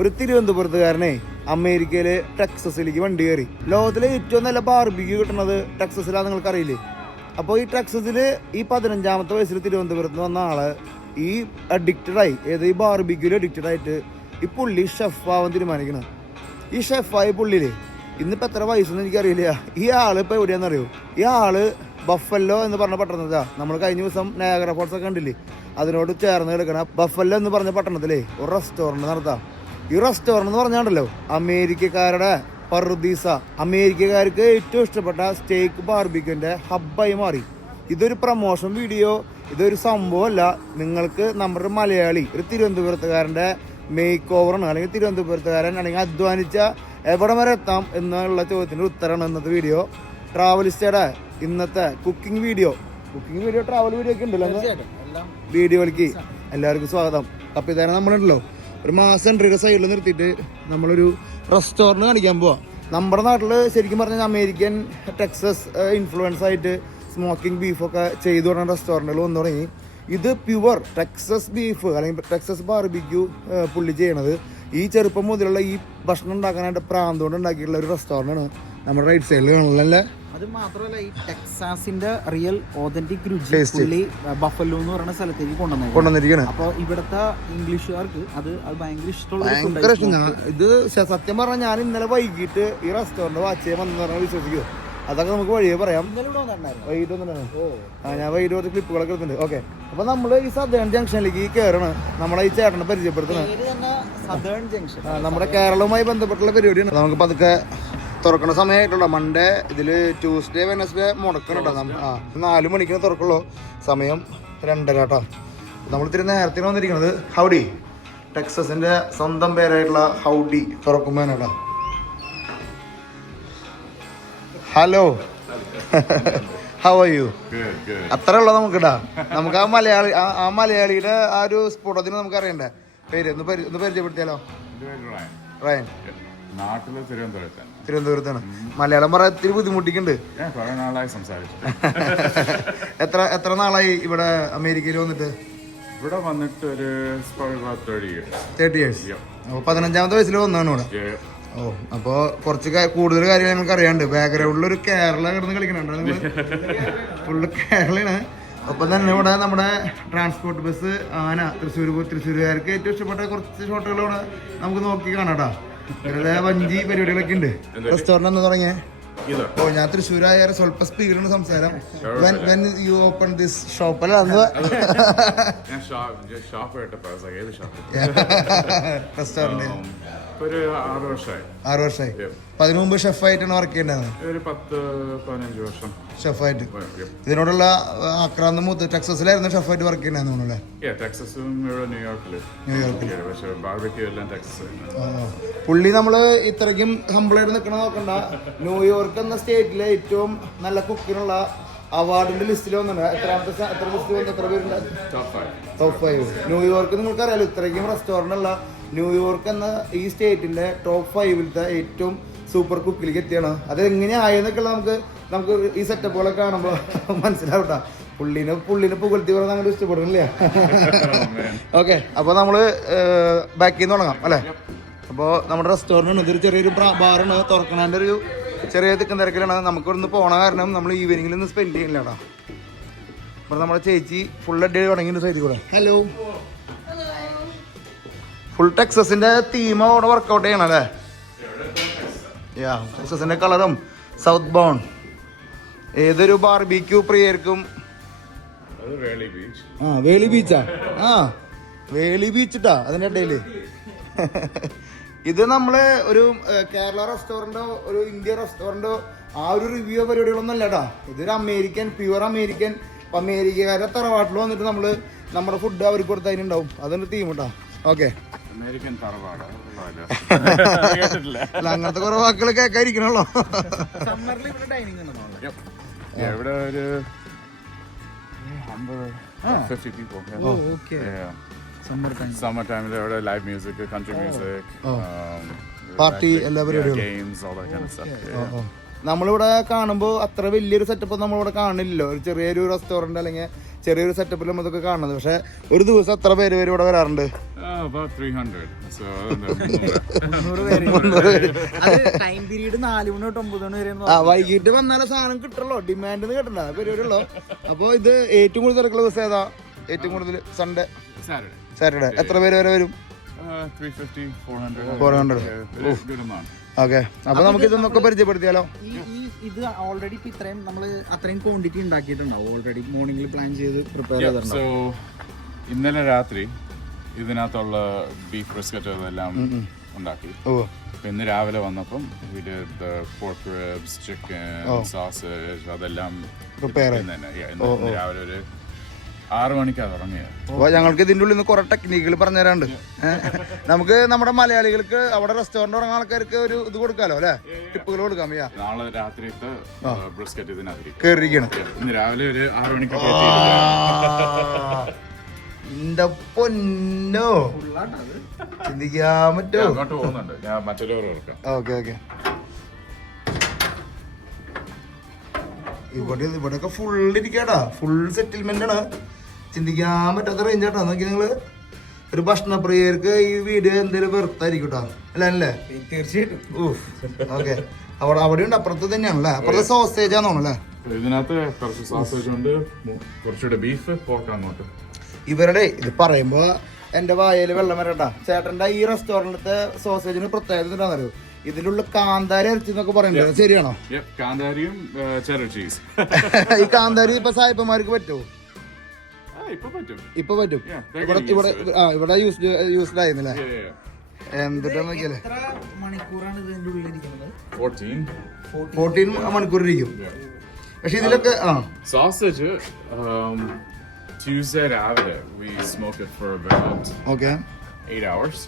ഒരു തിരുവനന്തപുരത്തുകാരനെ അമേരിക്കയിലെ ടെക്സസിലേക്ക് വണ്ടി കയറി. ലോകത്തിലെ ഏറ്റവും നല്ല ബാർബിക്യൂ കിട്ടുന്നത് ടെക്സസിലാന്ന് നിങ്ങൾക്ക് അറിയില്ലേ? അപ്പോൾ ഈ ടെക്സസിൽ ഈ 15ാമത്തെ വയസ്സിൽ തിരുവനന്തപുരത്ത് വന്ന ആള് ഈ അഡിക്റ്റഡായി, ഈ ബാർബിക്യൂല് അഡിക്റ്റഡ് ആയിട്ട് ഈ പുള്ളി ഷെഫാവാൻ തീരുമാനിക്കണം. ഈ ഷെഫായ പുള്ളിയില് ഇന്നിപ്പോൾ എത്ര വയസ്സൊന്നും എനിക്കറിയില്ല. ഈ ആള് ഇപ്പോൾ എവിടെയാണെന്നറിയോ? ഈ ആള് ബഫല്ലോ എന്ന് പറഞ്ഞ പട്ടണത്തിലാ. നമ്മൾ കഴിഞ്ഞ ദിവസം നയാഗറ ഫോൾസ് ഒക്കെ കണ്ടില്ലേ, അതിനോട് ചേർന്ന് കിടക്കണ ബഫല്ലോ എന്ന് പറഞ്ഞ പട്ടണത്തിലേ ഒരു റെസ്റ്റോറൻറ്റ് നടത്താം. ഈ റെസ്റ്റോറൻറ്റ് എന്ന് പറഞ്ഞാണ്ടല്ലോ അമേരിക്കക്കാരുടെ പറുദീസ, അമേരിക്കക്കാർക്ക് ഏറ്റവും ഇഷ്ടപ്പെട്ട സ്റ്റേക്ക് ബാർബിക്യൂന്റെ ഹബ്ബായി മാറി. ഇതൊരു പ്രൊമോഷൻ വീഡിയോ, ഇതൊരു സംഭവമല്ല. നിങ്ങൾക്ക് നമ്മുടെ മലയാളി ഒരു തിരുവനന്തപുരത്തുകാരൻ്റെ മേക്ക് ഓവറാണ്, അല്ലെങ്കിൽ തിരുവനന്തപുരത്തുകാരൻ അല്ലെങ്കിൽ അധ്വാനിച്ച എവിടെ വരെ എത്താം എന്നുള്ള ചോദ്യത്തിൻ്റെ ഉത്തരമാണ് ഇന്നത്തെ വീഡിയോ. ട്രാവലിസ്റ്റയുടെ ഇന്നത്തെ കുക്കിംഗ് വീഡിയോ, ട്രാവൽ വീഡിയോ ഒക്കെ ഉണ്ടല്ലോ. വീഡിയോയിലേക്ക് എല്ലാവർക്കും സ്വാഗതം. അപ്പോൾ ഇതാണ് നമ്മളുണ്ടല്ലോ ഒരു മാസം സെൻട്രിയുടെ സൈഡിൽ നിർത്തിയിട്ട് നമ്മളൊരു റെസ്റ്റോറൻറ്റ് കാണിക്കാൻ പോവാം. നമ്മുടെ നാട്ടിൽ ശരിക്കും പറഞ്ഞാൽ അമേരിക്കൻ ടെക്സസ് ഇൻഫ്ലുവൻസ് ആയിട്ട് സ്മോക്കിംഗ് ബീഫൊക്കെ ചെയ്തു തുടങ്ങുന്ന റെസ്റ്റോറൻറ്റുകൾ വന്നു തുടങ്ങി. ഇത് പ്യുവർ ടെക്സസ് ബീഫ് അല്ലെങ്കിൽ ടെക്സസ് ബാർബിക്യൂ പുള്ളി ചെയ്യണത്. ഈ ചെറുപ്പം മുതലുള്ള ഈ ഭക്ഷണം ഉണ്ടാക്കാനായിട്ട് പ്രാന്തോണ്ട് ഉണ്ടാക്കിയിട്ടുള്ള ഒരു റെസ്റ്റോറൻ്റാണ് നമ്മുടെ റൈറ്റ് സൈഡിൽ കാണുന്നല്ലേ. അത് മാത്രമല്ല ഈ ടെക്സാസിന്റെ റിയൽ ഓതന്റിക് രുചി പുള്ളി ബഫല്ലോ എന്ന് പറയുന്ന സ്ഥലത്തേക്ക് കൊണ്ടുവന്നിരിക്കുകയാണ്. അപ്പൊ ഇവിടുത്തെ ഇംഗ്ലീഷുകാർക്ക് അത് ഭയങ്കര ഇഷ്ടമുള്ള. ഇത് സത്യം പറഞ്ഞാൽ ഞാൻ ഇന്നലെ വൈകിട്ട് ഈ റെസ്റ്റോറന്റ് വാച്ച് ചെയ്യാൻ വന്നു പറഞ്ഞാൽ വിശ്വസിക്കുമോ? അതൊക്കെ നമുക്ക് വഴിയെ പറയാം. വൈകിട്ട് വന്നിട്ടുണ്ടായിരുന്നു. ഞാൻ വൈകിട്ട് കുറച്ച് ക്ലിപ്പുകളൊക്കെ എടുത്തിട്ടുണ്ട്. ഓക്കെ, അപ്പൊ നമ്മള് ഈ സദേൺ ജംഗ്ഷനിലേക്ക് കയറണം. നമ്മളെ ഈ ചേട്ടനെ പരിചയപ്പെടുത്തണം. നമ്മുടെ കേരളവുമായി ബന്ധപ്പെട്ടുള്ള പരിപാടിയാണ്. നമുക്ക് പതുക്കെ തുറക്കണ സമയമായിട്ടുള്ള മൺഡേ, ഇതില് ട്യൂസ്ഡേ വെനസ്ഡേ മുടക്കണട്ടോ. 4 മണിക്ക് തുറക്കുള്ളൂ. സമയം 2:30 കേട്ടോ. നമ്മൾ ഇത്തിരി നേരത്തെ വന്നിരിക്കുന്നത് ഹൗഡി, ടെക്സസിന്റെ സ്വന്തം പേരായിട്ടുള്ള ഹൗഡി തുറക്കുമ്പോഴാണ്. Hello, how are you? അത്ര ഉള്ളൂ നമുക്കിടാ. നമുക്ക് ആ മലയാളിയുടെ ആ ഒരു സ്ഫുടത്തിന് നമുക്ക് അറിയണ്ടേ. പേര് ഒന്ന് പരിചയപ്പെടുത്തിയാലോ? റയൻ. തിരുവനന്തപുരത്താണ്. മലയാളം പറയാൻ ഇത്തിരി ബുദ്ധിമുട്ടിക്കുന്നുണ്ട്. എത്ര നാളായി ഇവിടെ അമേരിക്കയിൽ വന്നിട്ട്? ഇവിടെ വന്നിട്ട് ഒരു 30 years. 15ാമത്തെ വയസ്സിൽ വന്നതാണ് ഇവിടെ. ഓ, അപ്പൊ കുറച്ച് കൂടുതൽ കാര്യങ്ങൾ ഞങ്ങൾക്ക് അറിയാണ്ട്. ബാക്ക്ഗ്രൗണ്ടിലൊരു കേരള കിടന്ന് കളിക്കണുണ്ടോ നിങ്ങൾ? ഫുള്ള് കേരളയാണ്. ഒപ്പം തന്നെ ഇവിടെ നമ്മുടെ ട്രാൻസ്പോർട്ട് ബസ് ആന തൃശ്ശൂരുകാർക്ക് ഏറ്റവും ഇഷ്ടപ്പെട്ട കുറച്ച് ഷോട്ടുകൾ ഇവിടെ നമുക്ക് നോക്കി കാണാട്ടാ. വെറുതെ വഞ്ചി പരിപാടികളൊക്കെ ഉണ്ട്. റെസ്റ്റോറന്റ് എന്ന് തുടങ്ങിയ ഓ, ഞാൻ തൃശ്ശൂരായ സ്വല്പ സ്പീഡിലാണ് സംസാരം. When you open this shop അല്ല റെസ്റ്റോറന്റ്? 6 വർഷമായി. അതിനു മുമ്പ് ഷെഫായിട്ടാണ് വർക്ക് ചെയ്യേണ്ടത്? ഒരു 10-15 വർഷം ഷെഫായിട്ട്. ഇതിനോടുള്ള ആക്രാന്തം മൂത്ത് ടെക്സസിലായിരുന്നു ഷെഫായിട്ട് വർക്ക് ചെയ്യണമെന്നല്ലേ? പുള്ളി നമ്മള് ഇത്രയ്ക്കും ഹംബിളായിട്ട് നിൽക്കണ നോക്കണ്ട. ന്യൂയോർക്ക് എന്ന സ്റ്റേറ്റിലെ ഏറ്റവും നല്ല കുക്കിനുള്ള അവാർഡിന്റെ ലിസ്റ്റിൽ വന്നിട്ടുണ്ട്. എത്ര ലിസ്റ്റ് വന്നു? എത്ര പേരുണ്ട്? ടോപ്പ് 5. ന്യൂയോർക്ക് നിങ്ങൾക്കറിയാലോ, ഇത്രയ്ക്കും റെസ്റ്റോറന്റ് ഉള്ള ന്യൂയോർക്ക് എന്ന ഈ സ്റ്റേറ്റിന്റെ ടോപ്പ് 5-ലത്തെ ഏറ്റവും സൂപ്പർ കുക്കിലേക്ക് എത്തിയാണ്. അത് എങ്ങനെയായെന്നൊക്കെ നമുക്ക് ഈ സെറ്റപ്പുകളൊക്കെ കാണുമ്പോൾ മനസ്സിലാവട്ടാ. പുള്ളിനെ പുകഴ്ത്തി പറഞ്ഞാൽ അങ്ങനെ ഇഷ്ടപ്പെടുന്നില്ല. ഓക്കെ, അപ്പോൾ നമ്മള് ബാക്കിൽ നിന്ന് തുടങ്ങാം അല്ലേ? അപ്പോൾ നമ്മുടെ റെസ്റ്റോറൻറ്റ് ഇതൊരു ചെറിയൊരു ബാറാണ്. തുറക്കണതിൻ്റെ ഒരു ചെറിയ തിക്കും തിരക്കിലാണ്. നമുക്ക് ഇവിടുന്ന് പോണ കാരണം നമ്മൾ ഈവനിങ്ങിൽ ഒന്ന് സ്പെൻഡ് ചെയ്യില്ല കേട്ടോ. അപ്പോൾ നമ്മുടെ ചേച്ചി ഫുൾ ഡേ തുടങ്ങിയിട്ട് സൈഡിൽ കൂടെ. ഹലോ, ഫുൾ ടെക്സസിന്റെ തീം അവിടെ വർക്കൗട്ട് ചെയ്യണം അല്ലേ? ടെക്സസിന്റെ കളറും സൗത്ത് ബോൺ. ഏതൊരു ബാർബിക്യൂ പ്രിയർക്കും വേളി ബീച്ചാ. വേളി ബീച്ചിട്ടാ അതിന്റെ ഇടയില്. ഇത് നമ്മള് ഒരു കേരള റെസ്റ്റോറന്റോ ഒരു ഇന്ത്യൻ റെസ്റ്റോറന്റോ ആ ഒരു റിവ്യൂ പരിപാടികളൊന്നും അല്ല കേട്ടാ. ഇതൊരു അമേരിക്കൻ, പ്യുവർ അമേരിക്കൻ. അമേരിക്കക്കാരുടെ തറവാട്ടിൽ വന്നിട്ട് നമ്മള് നമ്മുടെ ഫുഡ് അവർക്ക് കൊടുത്തതിനുണ്ടാവും. അതൊരു തീം കേട്ടാ. ഓക്കെ, അല്ല അങ്ങനത്തെ കുറെ വാക്കുകൾ കേൾക്കാതിരിക്കണല്ലോ. ഇവിടെ ഒരു 50 people. Summer time there live music, country music, party, എല്ലാ പരിപാടികളും, games, all that kind of stuff. നമ്മളിവിടെ കാണുമ്പോൾ അത്ര വലിയൊരു സെറ്റപ്പ് നമ്മളിവിടെ കാണില്ലല്ലോ. ഒരു ചെറിയൊരു റെസ്റ്റോറന്റ് അല്ലെങ്കിൽ ചെറിയൊരു സെറ്റപ്പിൽ നമ്മളിതൊക്കെ കാണുന്നത്. പക്ഷെ ഒരു ദിവസം അത്ര പേര് ഇവിടെ വരാറുണ്ട്. about 300. So, 300 പേര്. അത് ടൈം പീരീഡ് 4 മണി തൊട്ട് 9 മണി വരെ വൈകിട്ട് വന്നാലേ സാധനം കിട്ടുള്ളൂ, ഡിമാൻഡ് കിട്ടണ്ട പരിപാടിയുള്ളൂ. അപ്പൊ ഇത് ഏറ്റവും കൂടുതൽ തിരക്കുള്ള ദിവസം ഏതാ? ഏറ്റവും കൂടുതൽ സൺഡേ, സാറ്റർഡേ. എത്ര പേര് വരെ വരും? 350, 400. 400. Good amount. ഓക്കെ, അപ്പൊ നമുക്ക് ഇതൊന്നൊക്കെ പരിചയപ്പെടുത്തിയാലോ? ഇത് ഓൾറെഡി ഇപ്പൊ ഇത്രയും നമ്മള് അത്രയും ക്വാണ്ടിറ്റി ഉണ്ടാക്കിയിട്ടുണ്ടാവും ഓൾറെഡി മോർണിംഗിൽ പ്ലാൻ ചെയ്ത് പ്രിപ്പയർ So, ചെയ്തിട്ടുണ്ടാവും. ഇന്നലെ രാത്രി ഇതിനകത്തുള്ള ബീഫ് ബ്രിസ്ക്കറ്റ് അതെല്ലാം ഉണ്ടാക്കി. ഇന്ന് രാവിലെ വന്നപ്പം പോർക്ക് റിബ്സ്, ചിക്കൻ, സോസേജ് അതെല്ലാം പ്രിപ്പയർ ഇന്ന് രാവിലെ ഒരു 6 മണിക്കാണ് തുടങ്ങിയത്. അപ്പൊ ഞങ്ങൾക്ക് ഇതിന്റെ ഉള്ളിൽ നിന്ന് കുറെ ടെക്നിക്കുകൾ പറഞ്ഞുതരാണ്ട്. നമുക്ക് നമ്മുടെ മലയാളികൾക്ക് അവിടെ റെസ്റ്റോറന്റ് തുടങ്ങുന്ന ആൾക്കാർക്ക് ഒരു ഇത് കൊടുക്കാലോ അല്ലെ, ടിപ്പുകൾ കൊടുക്കാം. നാളെ രാത്രിത്തെ ബ്രിസ്ക്കറ്റ് ഇതിനകത്ത് കേറിയിരിക്കണം. ഇന്ന് രാവിലെ ഒരു 6 മണിക്ക് എന്റെ പൊന്നോ, ചിന്തിക്കാൻ പറ്റോ? അങ്ങോട്ട് പോകുന്നുണ്ട്, ഞാൻ മറ്റൊരു ഓർക്കാം. Okay okay. ഇവിടെയൊക്കെ ഫുൾ ഇരിക്കാട്ടാ, ഫുൾ സെറ്റിൽമെന്റ് ആണ്. ചിന്തിക്കാൻ പറ്റാത്ത റേഞ്ച് ആട്ടാ. നോക്കി നിങ്ങള്, ഒരു ഭക്ഷണപ്രിയർക്ക് ഈ വീഡിയോ എന്തെങ്കിലും വെറുത്തായിരിക്കട്ടോ അല്ലേ? തീർച്ചയായിട്ടും. ഓക്കെ, അവിടെ ഉണ്ട്, അപ്പുറത്ത് തന്നെയാണല്ലേ? അപ്പുറത്തെ സോസേജ് ആണോന്നല്ലേ? ഇതിനകത്ത് കുറച്ച് സോസേജ് ഉണ്ട്, കുറച്ചുകൂടെ ബീഫ്, പോർക്ക് അങ്ങോട്ട്. ഇവരുടെ ഇത് പറയുമ്പോ എന്റെ വായയില് വെള്ളം വരട്ടാ. ചേട്ടന്റെ ഈ റെസ്റ്റോറന്റിലത്തെ സോസേജിന് പ്രത്യേകത എന്താണെന്നറിയോ? ഇതിലുള്ള കാന്താരി ഇറച്ചി എന്നൊക്കെ പറയുന്നത് ശരിയാണോ? കാന്താരിയും ചെറു ചീസ്. ഈ കാന്താരി ഇപ്പൊ സായിപ്പന്മാർക്ക് പറ്റുമോ? ഇപ്പൊ പറ്റും. ഇവിടെ യൂസ്ഡ് ആയിരുന്നില്ലേ? എന്തിട്ടാ നോക്കിയല്ലേ, 14 മണിക്കൂർ ഇരിക്കും. പക്ഷെ ഇതിലൊക്കെ സോസേജ് Tuesday രാവിലെ we smoke it for about 8 hours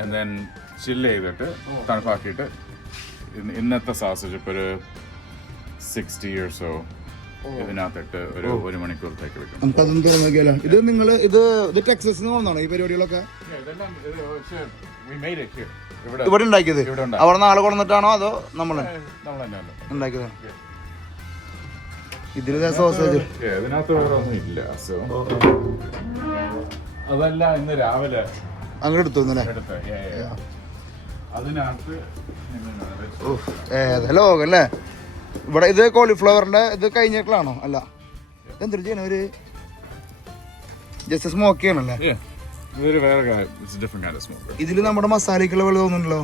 and then chill ചെയ്തിട്ട് തണുപ്പാക്കിയിട്ട് ഇന്നത്തെ സോസേജ് ഇപ്പോൾ ഒരു 60 or so ഇതിനകത്തിട്ട് ഒരു 1 മണിക്കൂറത്തേക്ക് വെക്കും. നമുക്കതൊന്നും തോന്നിയാലോ? ഇത് നിങ്ങൾ ഇത് ടെക്സസിൽ നിന്ന് വന്നാണോ ഈ പരിപാടികളൊക്കെ? ഇവിടെ ഉണ്ടാക്കിയത്? അവിടെ നാളെ കൊണ്ടിട്ടാണോ അതോ നമ്മൾ ഉണ്ടാക്കിയതാണോ? ഇതിലെ സോസേജ് ഇതിനകത്ത് വേറെ ഒന്നും ഇല്ല. അതല്ല, ഇന്ന് രാവിലെ അങ്ങോട്ട് എടുത്തു അതിനകത്ത് ലോകല്ലേ. ഇവിടെ ഇത് കോളിഫ്ലവറിന്റെ ഇത് കഴിഞ്ഞിട്ടാണോ? അല്ല, എന്തൊരു ചെയ്യണ ഒരു ജസ്റ്റ് സ്മോക്ക് ചെയ്യണല്ലേ? ഇതില് നമ്മുടെ മസാലക്കുള്ള പോലെ തോന്നുന്നുണ്ടല്ലോ.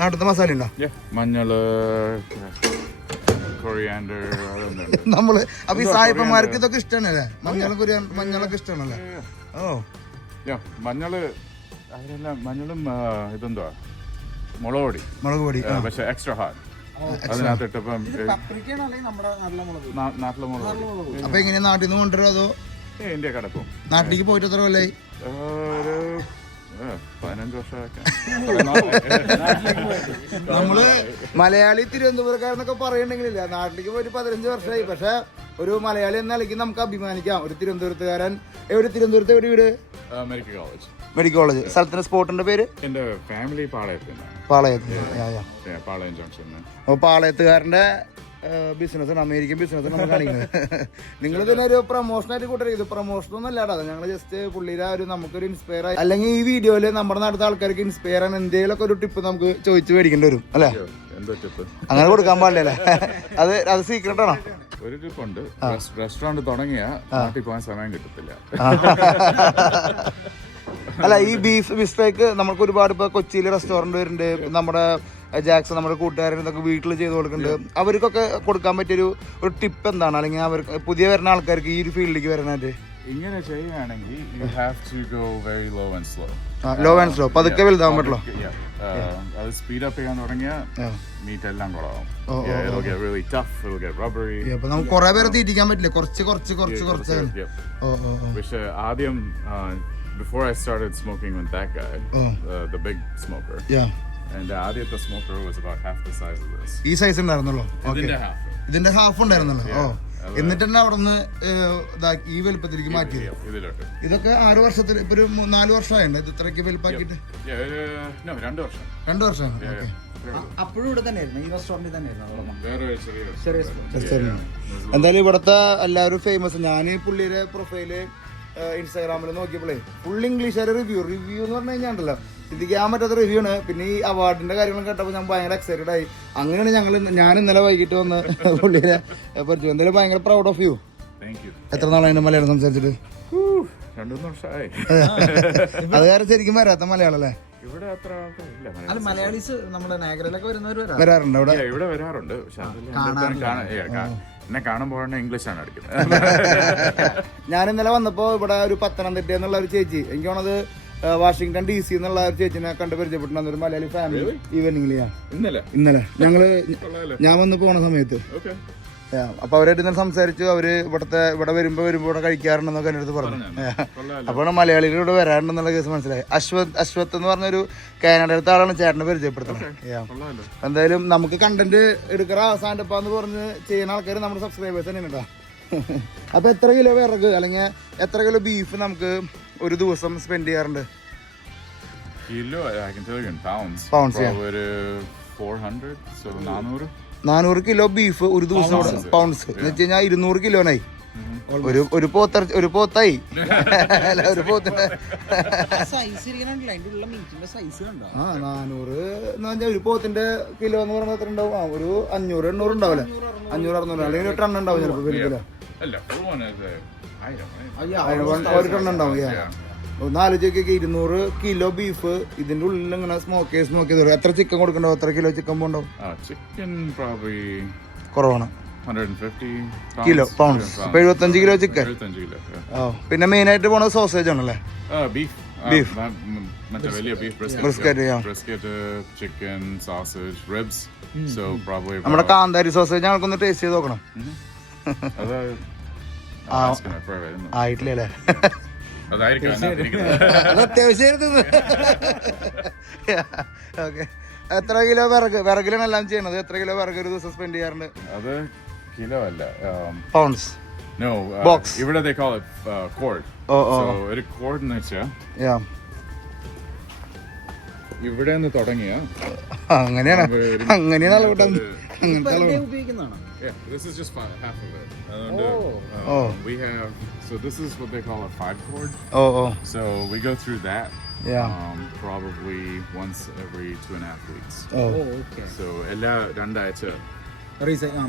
നാട്ടിലത്തെ മസാല ഉണ്ടോ? മഞ്ഞള്, നമ്മള് അപ്പൊ ഈ സായിപ്പന്മാർക്ക് ഇതൊക്കെ ഇഷ്ടമാണല്ലേ? മഞ്ഞളൊക്കെ ഇഷ്ടമാണല്ലേ? ഓ, മഞ്ഞള് അവരെല്ലാം മഞ്ഞളും ഇതെന്തുവാ മുളക് പൊടി പക്ഷെ എക്സ്ട്രാ ഹാർഡ് അതിനകത്തിട്ടപ്പം നാട്ടിലെ മുളക്. അപ്പൊ എങ്ങനെയാ നാട്ടിൽ നിന്ന് കൊണ്ടുവരും അതോ ഇന്ത്യ കിടക്കും? നാട്ടിലേക്ക് പോയിട്ട് എത്ര കൊല്ലായി? ഒരു 15 വർഷമൊക്കെ. നമ്മള് മലയാളി തിരുവനന്തപുരക്കാരെന്നൊക്കെ പറയണ്ടെങ്കിലില്ല, നാട്ടിലേക്ക് പോയിട്ട് 15 വർഷമായി. പക്ഷെ ഒരു മലയാളി എന്ന നിലയ്ക്ക് നമുക്ക് അഭിമാനിക്കാം. ഒരു തിരുവനന്തപുരത്തുകാരൻ. തിരുവനന്തപുരത്ത് എവിടെ വീട്? Medical college. സ്ഥലത്തിന്റെ സ്പോട്ടിന്റെ പേര്? എന്റെ ഫാമിലി പാളയത്ത്. പാളയം ജംഗ്ഷൻ. അപ്പൊ പാളയത്തുകാരന്റെ ബിസിനസ്, അമേരിക്കൻ ബിസിനസ് നമ്മൾ കാണിക്കുന്നത്. നിങ്ങൾ തന്നെ ഒരു പ്രൊമോഷനായിട്ട് കൂട്ടരുത്. ഇത് പ്രൊമോഷൻ ഒന്നും അല്ലാതെ ഞങ്ങൾ ജസ്റ്റ് പുള്ളിയുടെ ഒരു നമുക്കൊരു ഇൻസ്പയർ ആയി, അല്ലെങ്കിൽ ഈ വീഡിയോയില് നമ്മുടെ നാട്ടിലത്തെ ആൾക്കാർക്ക് ഇൻസ്പയർ ആണ് എന്തെങ്കിലുമൊക്കെ ഒരു ടിപ്പ് നമുക്ക് ചോദിച്ചു മേടിക്കേണ്ടി വരും അല്ലേ? അങ്ങനെ കൊടുക്കാൻ പാടില്ലല്ലേ? അത് സീക്രട്ട് ആണോ? ഒരു ടിപ്പുണ്ട്, റെസ്റ്റോറന്റ് തുടങ്ങിയ നാട്ടിൽ പോകാൻ സമയം കിട്ടത്തില്ല. അല്ല, ഈ ബീഫ് ബിസ്തേക്ക് നമുക്ക് ഒരുപാട് ഇപ്പൊ കൊച്ചിയിൽ റെസ്റ്റോറന്റ് വരുന്നുണ്ട്. നമ്മുടെ ജാക്സൺ, നമ്മുടെ കൂട്ടുകാരൻ ഇതൊക്കെ വീട്ടിൽ ചെയ്ത് കൊടുക്കുന്നുണ്ട്. അവർക്കൊക്കെ കൊടുക്കാൻ പറ്റിയൊരു ടിപ്പ് എന്താണ്? അല്ലെങ്കിൽ അവർക്ക് പുതിയ വരുന്ന ആൾക്കാർക്ക് ഈ ഒരു ഫീൽഡിലേക്ക് വരാനായിട്ട് ഇങ്ങനെ ചെയ്യുകയാണെങ്കിൽ you have to go very low and slow. പതുക്കെ വലുതാവാൻ പറ്റുള്ളൂ. അത് സ്പീഡ് അപ്പ് ചെയ്യാൻ തുടങ്ങിയാൽ മീറ്റ് എല്ലാം കൊളാവും. It'll get really tough, it'll get rubbery. അപ്പൊ നമുക്ക് കുറെ പേരെ തീറ്റിക്കാൻ പറ്റില്ല, കുറച്ച്. പക്ഷെ ആദ്യം before I started smoking with that guy, the big smoker. And ആദ്യത്തെ smoker was about half the size of this. ഈ സൈസ് ഉണ്ടായിരുന്നല്ലോ. ഇതിന്റെ ഹാഫ് ഉണ്ടായിരുന്നല്ലോ. എന്നിട്ട് തന്നെ അവിടെ നിന്ന് ഈ വലുപ്പത്തിലേക്ക് മാറ്റിയത്. ഇതൊക്കെ 6 വർഷത്തിൽ ഇപ്പൊ ഒരു 4 വർഷമായിട്ടുണ്ട് ഇത് ഇത്രയ്ക്ക് വലുപ്പാക്കിട്ട്? 2 വർഷം. അപ്പോഴും ഇവിടെ തന്നെയായിരുന്നു, ഈ റെസ്റ്റോറന്റിൽ തന്നെയായിരുന്നു. എന്തായാലും ഇവിടത്തെ എല്ലാവരും ഫേമസ്. ഞാൻ പുള്ളിയുടെ പ്രൊഫൈല് ഇൻസ്റ്റാഗ്രാമിൽ നോക്കിയപ്പോഴേ ഫുൾ ഇംഗ്ലീഷുകാർ റിവ്യൂ എന്ന് പറഞ്ഞു കഴിഞ്ഞാൽ ഉണ്ടല്ലോ ചിന്തിക്കാൻ പറ്റാത്ത റിവ്യൂ ആണ്. പിന്നെ ഈ അവാർഡിന്റെ കാര്യങ്ങളും കേട്ടപ്പോൾ ഞാൻ ഭയങ്കര എക്സൈറ്റഡ് ആയി. അങ്ങനെയാണ് ഞാൻ ഇന്നലെ വൈകിട്ട് വന്ന് പുള്ളിയെ പറ്റി എന്തായാലും ഭയങ്കര പ്രൗഡ് ഓഫ് യു. എത്ര നാളായി മലയാളം സംസാരിച്ചിട്ട്? 2 വർഷമായി. അത് കാരണം ശരിക്കും വരാത്ത മലയാളം അല്ലേ? ഇവിടെ അത്ര അല്ല മലയാളീസ് നമ്മുടെ നാഗരയിലൊക്കെ വരുന്നവർ വരാറുണ്ട് അവിടെ? ഇവിടെ വരാറുണ്ട്. പക്ഷെ എന്നെ കാണുമ്പോഴാണ് ഇംഗ്ലീഷാണ് അടിക്കുന്നത്. ഞാൻ ഇന്നലെ വന്നപ്പോ ഇവിടെ ഒരു പത്തനംതിട്ട എന്നുള്ള ഒരു ചേച്ചി, എനിക്ക് തോന്നുന്നത് വാഷിംഗ്ടൺ DC എന്നുള്ള ഒരു ചേച്ചിനെ കണ്ട് പരിചയപ്പെട്ടിട്ടുണ്ട്. ഒരു മലയാളി ഫാമിലി ഈവനിങ്ങില് ഇന്നലെ ഞാൻ വന്ന് പോണ സമയത്ത്. അപ്പൊ അവരായിട്ട് ഇന്നലെ സംസാരിച്ചു. അവര് ഇവിടെ വരുമ്പോ ഇവിടെ കഴിക്കാറുണ്ടെന്നൊക്കെ എൻ്റെ അടുത്ത് പറഞ്ഞു. അപ്പോൾ മലയാളികൾ ഇവിടെ വരാറുണ്ടെന്നുള്ള കേസ് മനസ്സിലായി. അശ്വത്ത് എന്ന് പറഞ്ഞൊരു കാനഡത്തെ ആളാണ് ചേട്ടനെ പരിചയപ്പെടുത്തുന്നത്. എന്തായാലും നമുക്ക് കണ്ടന്റ് എടുക്കറ സാൻഡപ്പാന്ന് പറഞ്ഞ് ചെയ്യുന്ന ആൾക്കാർ നമ്മുടെ സബ്സ്ക്രൈബേഴ്സ് തന്നെയാണ് കേട്ടോ. അപ്പൊ എത്ര കിലോ വിറക് അല്ലെങ്കിൽ എത്ര കിലോ ബീഫ് നമുക്ക് ഒരു ദിവസം സ്പെൻഡ് ചെയ്യാറുണ്ട്? കിലോ പൗണ്ട്സ് 400 കിലോ ബീഫ് ഒരു ദിവസം. പൗണ്ട്സ് എന്ന് വെച്ച് കഴിഞ്ഞാൽ 200 കിലോനായി. ഒരു പോത്തായി അല്ല ഒരു പോത്തിന്റെ 400 എന്ന് പറഞ്ഞാൽ ഒരു പോത്തിന്റെ കിലോ എന്ന് പറഞ്ഞാൽ എത്ര ഉണ്ടാവും? ഒരു 500-800 ഉണ്ടാവില്ലേ? 500-600 അല്ലെങ്കിൽ ഒരു ടൺ ഉണ്ടാവും ചിലപ്പോൾ. ഒരു ടൺ ഉണ്ടാവും. ഒന്ന് ആലോചിക്കൊക്കെ 200 കിലോ ബീഫ് ഇതിന്റെ ഉള്ളിൽ ഇങ്ങനെ സ്മോക്ക് ചെയ്ത് എത്ര ചിക്കൻ കൊടുക്കണ്ടാവും? എത്ര കിലോ ചിക്കൻ പോണ്ടാവും? കുറവാണ്. 150 കിലോ പൗണ്ട്സ്. അപ്പൊ 75 കിലോ ചിക്കൻ. പിന്നെ മെയിൻ ആയിട്ട് പോണത് സോസേജ് ആണല്ലേ? Beef chicken sausage ribs. നമ്മുടെ കാന്താരി സോസേജ് ഞങ്ങൾക്കൊന്ന് ടേസ്റ്റ് ചെയ്ത് നോക്കണം. ആയിട്ടില്ലേ? എത്ര കിലോ വിറകിലാണ് എല്ലാം ചെയ്യണത്? എത്ര കിലോ വിറക് ഒരു ദിവസം സ്പെൻഡ് ചെയ്യാറുണ്ട്? അത് കിലോ അല്ല, പൗണ്ട്സ്. No, box. ഇവിടെ they call it cord. ഒരു cord എന്ന് വെച്ചാൽ ഇവിടെ നിന്ന് തുടങ്ങിയ അങ്ങനെയാണ് ഉപയോഗിക്കുന്നതാണ്. Yeah, this is just half of it. We have, so this is what they call a 5 cord. So we go through that probably once every 2.5 weeks. Okay. So എല്ലാ 2 ആഴ്ച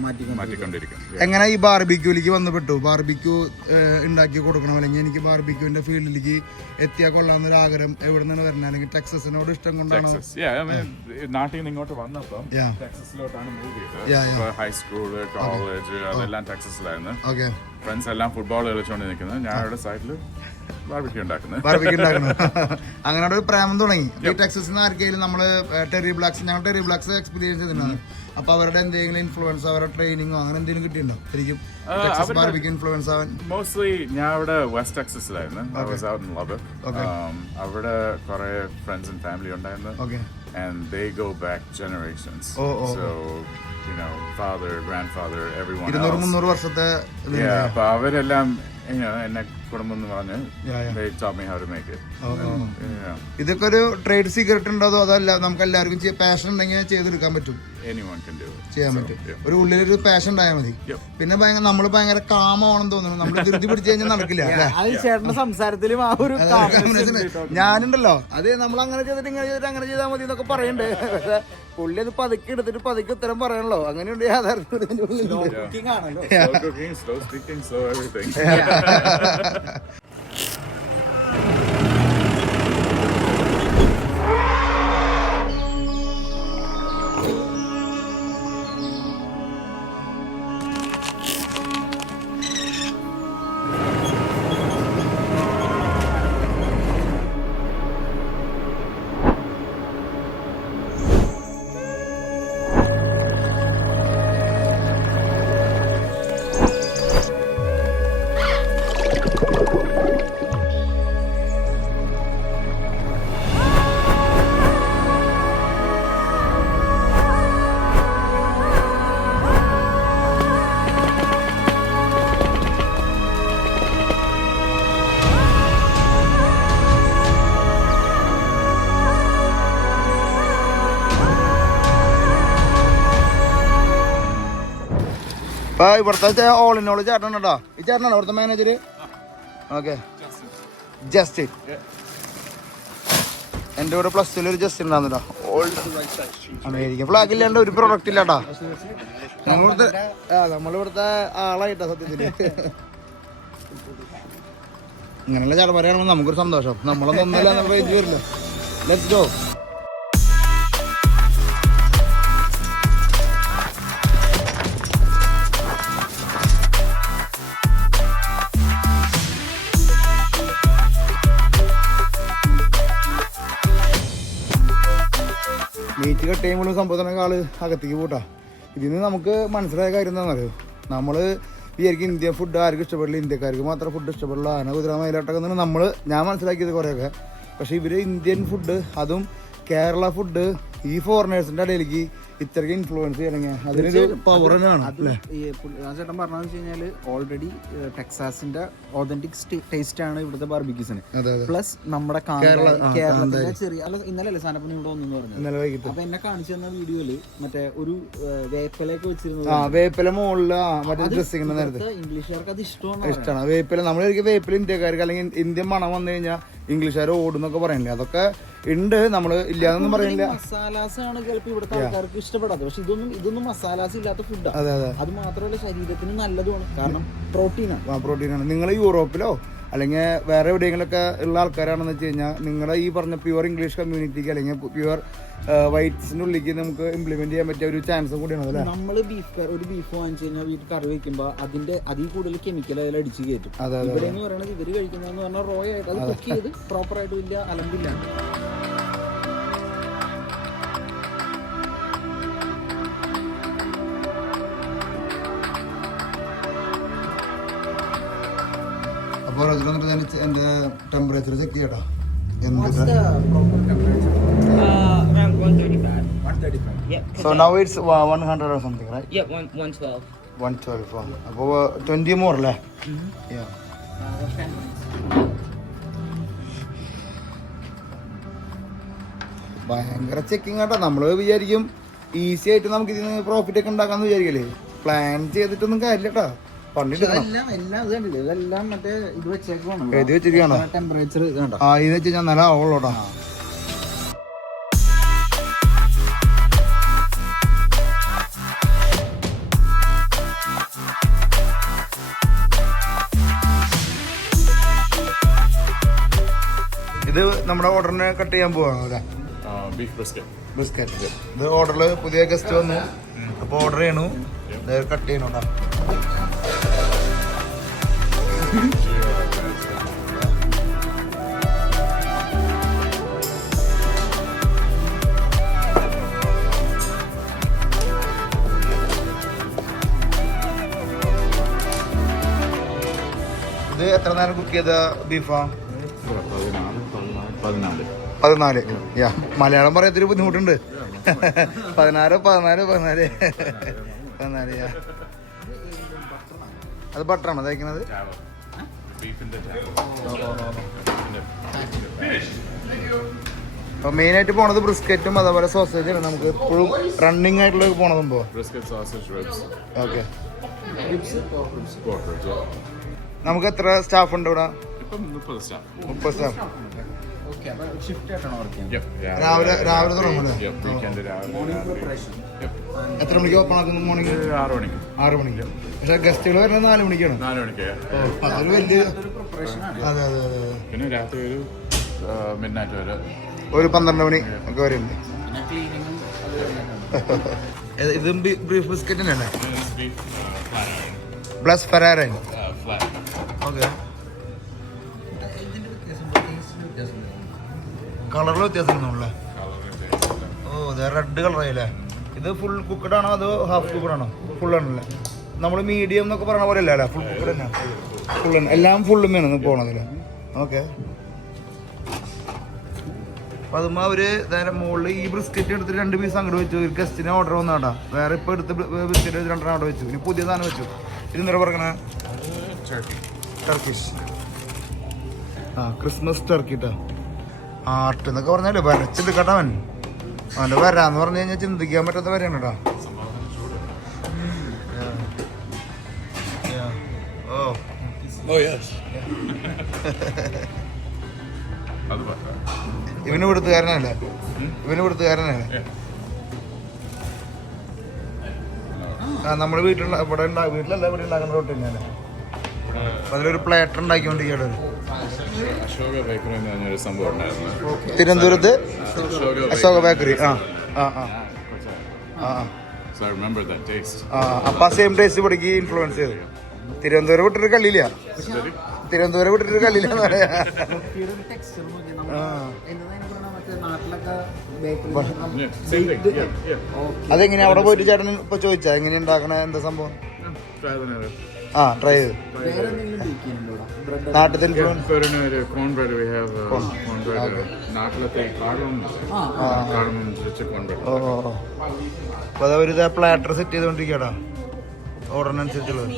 മാറ്റിക്കൊണ്ടിരിക്കും. എങ്ങനെ ഈ ബാർബിക്യൂലേക്ക് വന്നപ്പെട്ടു? ബാർബിക്യൂ ഉണ്ടാക്കി കൊടുക്കണം, അല്ലെങ്കിൽ എനിക്ക് ബാർബിക്യൂവിന്റെ ഫീൽഡിലേക്ക് എത്തിയാൽ കൊള്ളാവുന്നൊരു ആഗ്രഹം എവിടെ നിന്നാണ് വരുന്നത്? അല്ലെങ്കിൽ ടെക്സസിനോട് ഇഷ്ടം കൊണ്ടാണോ? നാട്ടിൽ നിന്ന് ഇങ്ങോട്ട് വന്നപ്പോൾ ടെക്സസിലോട്ടാണ് മൂവ് ചെയ്തത്. ഹൈസ്കൂള് കോളേജ് അതെല്ലാം ടെക്സസിലായിരുന്നു. ഫ്രണ്ട്സ് എല്ലാം ഫുട്ബോൾ കളിച്ചോണ്ട് നിൽക്കുന്നത്, ഞാൻ ഇവിടെ സൈഡിൽ ബാർബിക്യൂ ഉണ്ടാക്കുന്നത്. അങ്ങനെ ഒരു പ്രേമം തുടങ്ങി. ഈ ടെക്സസിൽ നിന്ന് ആർക്കെങ്കിലും നമ്മള് ഞങ്ങൾ ടെറി ബ്ലാക്സ് എക്സ്പീരിയൻസ് ചെയ്തിട്ടുണ്ടായിരുന്നു. അപ്പൊ അവരുടെ എന്തെങ്കിലും ഇൻഫ്ലുവൻസ്, അവരുടെ ട്രെയിനിങ്ങോ അങ്ങനെ എന്തെങ്കിലും കിട്ടിയിട്ടുണ്ടോ ശരിക്കും ബാർബിക്യൂ ഇൻഫ്ലുവൻസ് ആവാൻ? മോസ്റ്റ്ലി ഞാൻ അവിടെ വെസ്റ്റ് ടെക്സസിലായിരുന്നു. അവിടെ കുറെ ഫ്രണ്ട്സ് ആൻഡ് ഫാമിലി ഉണ്ടായിരുന്നു. And they go back generations. So, you know, father, grandfather, everyone else. 200-300 വർഷത്തെ. അപ്പൊ അവരെല്ലാം എന്നെ കുടുംബം എന്ന് പറഞ്ഞ് they taught me how to make it. ഇതൊക്കെ ഒരു ട്രേഡ് സീക്രട്ട് ഉണ്ടോ അതല്ല നമുക്ക് എല്ലാവർക്കും പാഷൻ ഉണ്ടെങ്കിൽ ചെയ്തെടുക്കാൻ പറ്റും? Anyone can do it. ചെയ്യാൻ പറ്റും. ഒരു ഉള്ളിലൊരു പാഷൻ ഉണ്ടായാൽ മതി. പിന്നെ നമ്മൾ ഭയങ്കര കാമാണെന്ന് തോന്നുന്നു. നമ്മൾ ധൃതി പിടിച്ചു കഴിഞ്ഞാൽ നടക്കില്ല. ചേട്ടന്റെ സംസാരത്തിലും ആ ഒരു ഞാനുണ്ടല്ലോ അത് നമ്മൾ അങ്ങനെ ചെയ്തിട്ട് ഇങ്ങനെ ചെയ്തിട്ട് അങ്ങനെ ചെയ്താൽ മതി എന്നൊക്കെ പറയണ്ടേ. പക്ഷെ പുള്ളി അത് പതുക്കെ എടുത്തിട്ട് പതുക്കെ ഉത്തരം പറയണല്ലോ. അങ്ങനെയുണ്ട് യാഥാർത്ഥ്യം. ഇപ്പൊ ഇവിടുത്തെ ഓൾ ഇൻ ഓൾ ചേട്ടൻ കേട്ടോ. ഈ ചേട്ടനാണോ ഇവിടുത്തെ മാനേജര്? ഓക്കെ. ജസ്റ്റ് എൻ്റെ കൂടെ +2 ഒരു ജസ്റ്റ് ഉണ്ടാകുന്നുണ്ടോ ഓൾഡ് അമേരിക്കൻ ഫ്ലാഗ് ഇല്ലാണ്ട് ഒരു പ്രൊഡക്റ്റ് ഇല്ലാട്ടാ. നമ്മളിവിടുത്തെ ആളായിട്ടാ സത്യത്തില്. ഇങ്ങനെയുള്ള ചടമരയാണെങ്കിൽ നമുക്കൊരു സന്തോഷം. നമ്മളൊന്നും ഒന്നുമില്ല വരില്ല. Let's go. മീറ്റ് കട്ട് ചെയ്യുമ്പോൾ സംഭവത്തിനൊക്കെ ആള് അകത്തേക്ക് പോട്ടാ. ഇതിന് നമുക്ക് മനസ്സിലായ കാര്യം എന്താണെന്നറിയോ, നമ്മൾ വിചാരിക്കും ഇന്ത്യൻ ഫുഡ് ആർക്കും ഇഷ്ടപ്പെടില്ല, ഇന്ത്യക്കാർക്ക് മാത്രം ഫുഡ് ഇഷ്ടപ്പെടില്ല, ആന കുതിര മയിലാട്ടൊക്കെ ഞാൻ മനസ്സിലാക്കിയത് കുറേയൊക്കെ. പക്ഷേ ഇവർ ഇന്ത്യൻ ഫുഡ്, അതും കേരള ഫുഡ് ഈ ഫോറിനേഴ്സിൻ്റെ ഇടയിലേക്ക് ഇത്രയ്ക്ക് ഇൻഫ്ലുവൻസ് ചെയ്യണമെങ്കിൽ അതിനൊരു പവർ തന്നെയാണ്. ചേട്ടൻ പറഞ്ഞതെന്ന് വെച്ച് കഴിഞ്ഞാൽ ഓൾറെഡി ടെക്സാസിന്റെ ഓതന്റിക് ടേസ്റ്റ് ആണ് ഇവിടുത്തെ ബാർബിക്യൂസിന്. പ്ലസ് നമ്മുടെ കേരളത്തിലെ ചെറിയ ഇന്നലെ സാധനം ഇവിടെ ഒന്നു പറഞ്ഞു. അപ്പൊ എന്നെ കാണിച്ചു തന്ന വീഡിയോയില് മറ്റേ ഒരു വേപ്പിലൊക്കെ വെച്ചിരുന്നത്, വേപ്പില മുകളില് മറ്റേ ഡ്രസ്സിംഗ് നേരത്തെ ഇംഗ്ലീഷുകാർക്ക് അത് ഇഷ്ടമാണ്. വേപ്പില നമ്മൾ വേപ്പില ഇന്ത്യക്കാർക്ക് അല്ലെങ്കിൽ ഇന്ത്യൻ മണം വന്നു കഴിഞ്ഞാൽ ഇംഗ്ലീഷുകാർ ഓടുന്നൊക്കെ പറയണില്ലേ, അതൊക്കെ ഉണ്ട്, നമ്മള് ഇല്ലാന്നൊന്നും പറയുന്നില്ല. മസാലാസ് ആണ് ചിലപ്പോൾ ഇവിടുത്തെ ആൾക്കാർക്ക് ഇഷ്ടപ്പെടാത്തത്. പക്ഷെ ഇതൊന്നും മസാലാസ് ഇല്ലാത്ത ഫുഡാണ്. അത് മാത്രമല്ല ശരീരത്തിന് നല്ലതുമാണ്, കാരണം പ്രോട്ടീനാണ്. നിങ്ങൾ യൂറോപ്പിലോ അല്ലെങ്കിൽ വേറെ എവിടെയെങ്കിലൊക്കെ ഉള്ള ആൾക്കാരാണെന്ന് വെച്ച് കഴിഞ്ഞാൽ നിങ്ങളുടെ ഈ പറഞ്ഞ പ്യുവർ ഇംഗ്ലീഷ് കമ്മ്യൂണിറ്റിക്ക് അല്ലെങ്കിൽ പ്യുവർ വൈറ്റ്സിന്റെ ഉള്ളിലേക്ക് നമുക്ക് ഇംപ്ലിമെന്റ് ചെയ്യാൻ പറ്റിയ ഒരു ചാൻസും കൂടിയാണ് അല്ലേ. നമ്മൾ ഒരു ബീഫ് വാങ്ങിച്ചു കഴിഞ്ഞാൽ വീട്ടിൽ കറി വെക്കുമ്പോൾ അതിൽ കൂടുതൽ കെമിക്കൽ അതിൽ അടിച്ചു കയറ്റും. ഇവിടെ എന്ന് പറയുന്നത് ഇവര് കഴിക്കുന്നതെന്ന് പറഞ്ഞാൽ റോ ആയിട്ട് അത് കുക്ക് ചെയ്ത് പ്രോപ്പർ ആയിട്ട് വലിയ അലമ്പില്ല. അപ്പോൾ എൻ്റെ ടെമ്പറേച്ചർ ചെക്ക് ചെയ്യട്ടോ. Around 135. 135. Yep. So now it's 100 or something, right? Yep, 112. 112. അപ്പോൾ 20 more അല്ലേ? Yeah. ഭയങ്കര ചെക്കിങ് ആട്ടോ. നമ്മൾ വിചാരിക്കും ഈസി ആയിട്ട് നമുക്ക് ഇതിന് പ്രോഫിറ്റ് ഒക്കെ ഉണ്ടാക്കാന്ന് വിചാരിക്കല്ലേ. പ്ലാൻ ചെയ്തിട്ടൊന്നും കാര്യമില്ല കേട്ടോ. ഇതെല്ലാം മറ്റേ ഇത് വെച്ചേക്കാണ്, എഴുതി വെച്ചിരിക്കുകയാണോ ടെമ്പറേച്ചർ. ആ ഇത് വെച്ച് കഴിഞ്ഞാൽ നല്ല ആവുള്ളൂട്ടോ. ഇത് നമ്മുടെ ഓർഡറിന് കട്ട് ചെയ്യാൻ പോവാണോ അല്ലേ? ബിസ്ക്കറ്റ്. ഇത് ഓർഡറിൽ പുതിയ ഗസ്റ്റ് വന്നു, അപ്പോൾ ഓർഡർ ചെയ്യണു, കട്ട് ചെയ്യണോട്ടാ. ഇത് എത്ര നേരം കുക്ക് ചെയ്ത ബീഫാ? 14. യാ, മലയാളം പറയത്തൊരു ബുദ്ധിമുട്ടുണ്ട്. 14. യാ. അത് ബട്ടറാണോ തയ്ക്കുന്നത്? അപ്പൊ മെയിൻ ആയിട്ട് പോണത് ബ്രിസ്ക്കറ്റും അതേപോലെ സോസേജാണ്. നമുക്ക് എപ്പോഴും റണ്ണിങ് ആയിട്ടുള്ള പോണതും പോവാം. ഓക്കെ. നമുക്ക് എത്ര സ്റ്റാഫ് ഉണ്ട് ഇവിടെ? 30 സ്റ്റാഫ്. രാവിലെ തുടങ്ങുമല്ലേ? എത്ര മണിക്ക് ഓപ്പൺ ആക്കുന്നു? മോർണിംഗ് 6 മണിക്ക്. പക്ഷെ ഗസ്റ്റുകൾ വരുന്നത് 4 മണിക്കാണ്. അതൊരു വലിയ, അതെ അതെ അതെ. പിന്നെ രാത്രി ഒരു 12 മണി ഒക്കെ വരുന്നുണ്ട്. ഇതും ബീഫ് ബിസ്ക്കറ്റിനല്ലേ? പ്ലസ് ഫെറാറൻ. ഓക്കെ. കളറിൽ വ്യത്യാസം ഉണ്ടല്ലേ? ഓ, ഇത് റെഡ് കളറായില്ലേ? ഇത് ഫുൾ കുക്കഡ് ആണോ അതോ ഹാഫ് കുക്കഡ് ആണോ? ഫുൾ ആണല്ലേ? നമ്മൾ മീഡിയം എന്നൊക്കെ പറഞ്ഞ പോലെ അല്ലേ? ഫുൾ കുക്കഡ് തന്നെ. ഫുൾ തന്നെ, എല്ലാം ഫുള്ളും വേണം പോണതില്. ഓക്കെ. അപ്പം അതുമ്പോൾ അവര് നേരെ മുകളിൽ ഈ ബ്രിസ്ക്കറ്റ് എടുത്തിട്ട് 2 പീസ് അങ്ങോട്ട് വെച്ചു. ഒരു ഗസ്റ്റിന് ഓർഡർ വന്നാട്ടാ. വേറെ ഇപ്പോൾ എടുത്ത് ബിസ്ക്കറ്റ് 2 അവിടെ വെച്ചു. ഇനി പുതിയ സാധനം വെച്ചു. ഇതെന്താ പറയണേ? ടർക്കിഷ്. ക്രിസ്മസ് ടർക്കി ട്ടോ. ആർട്ട് എന്നൊക്കെ പറഞ്ഞാലേ വരച്ചെടുക്കട്ടെ അവൻ. അവൻ്റെ വരാന്ന് പറഞ്ഞു കഴിഞ്ഞാൽ ചിന്തിക്കാൻ പറ്റാത്ത വരെയാണ് കേട്ടോ. അത് പറയാം. ഇവന് കൊടുത്തുകാരനല്ലേ? ഇവന് കൊടുത്തുകാരനല്ലേ? നമ്മുടെ വീട്ടിലുള്ള വീട്ടിലല്ല ഇവിടെ ഉണ്ടാക്കുന്ന റൊട്ടി തന്നെയല്ലേ? അതിലൊരു പ്ലേറ്റർ ഉണ്ടാക്കിക്കൊണ്ടിരിക്കുകയാണ്. അശോക ബേക്കറി എന്ന് പറഞ്ഞൊരു സംഭവം ഉണ്ടായിരുന്നു തിരുവനന്തപുരത്ത്. Ashoka bakery. So I remember that taste. അപ്പൊ സെയിം ടേസ്റ്റ് ഇവിടേക്ക് ഇൻഫ്ലുവൻസ് ചെയ്തു. തിരുവനന്തപുരം വിട്ടിട്ട് കളിയില്ല. തിരുവനന്തപുരം വിട്ടിട്ട് കളിയില്ല എന്ന് പറയാ. അതെങ്ങനെയാ അവിടെ പോയിട്ട് ചേട്ടൻ ഇപ്പൊ ചോദിച്ചാ എങ്ങനെയാ ഉണ്ടാക്കണേ, എന്താ സംഭവം? ട്രൈ ചെയ്ത് നാട്ടിൽ corn bread we have corn bread നാട്ടിലത്തെ അപ്പൊ അതവര് പ്ലാറ്റർ സെറ്റ് ചെയ്തോണ്ടിരിക്കടാ ഓർഡറിനനുസരിച്ചുള്ളത്.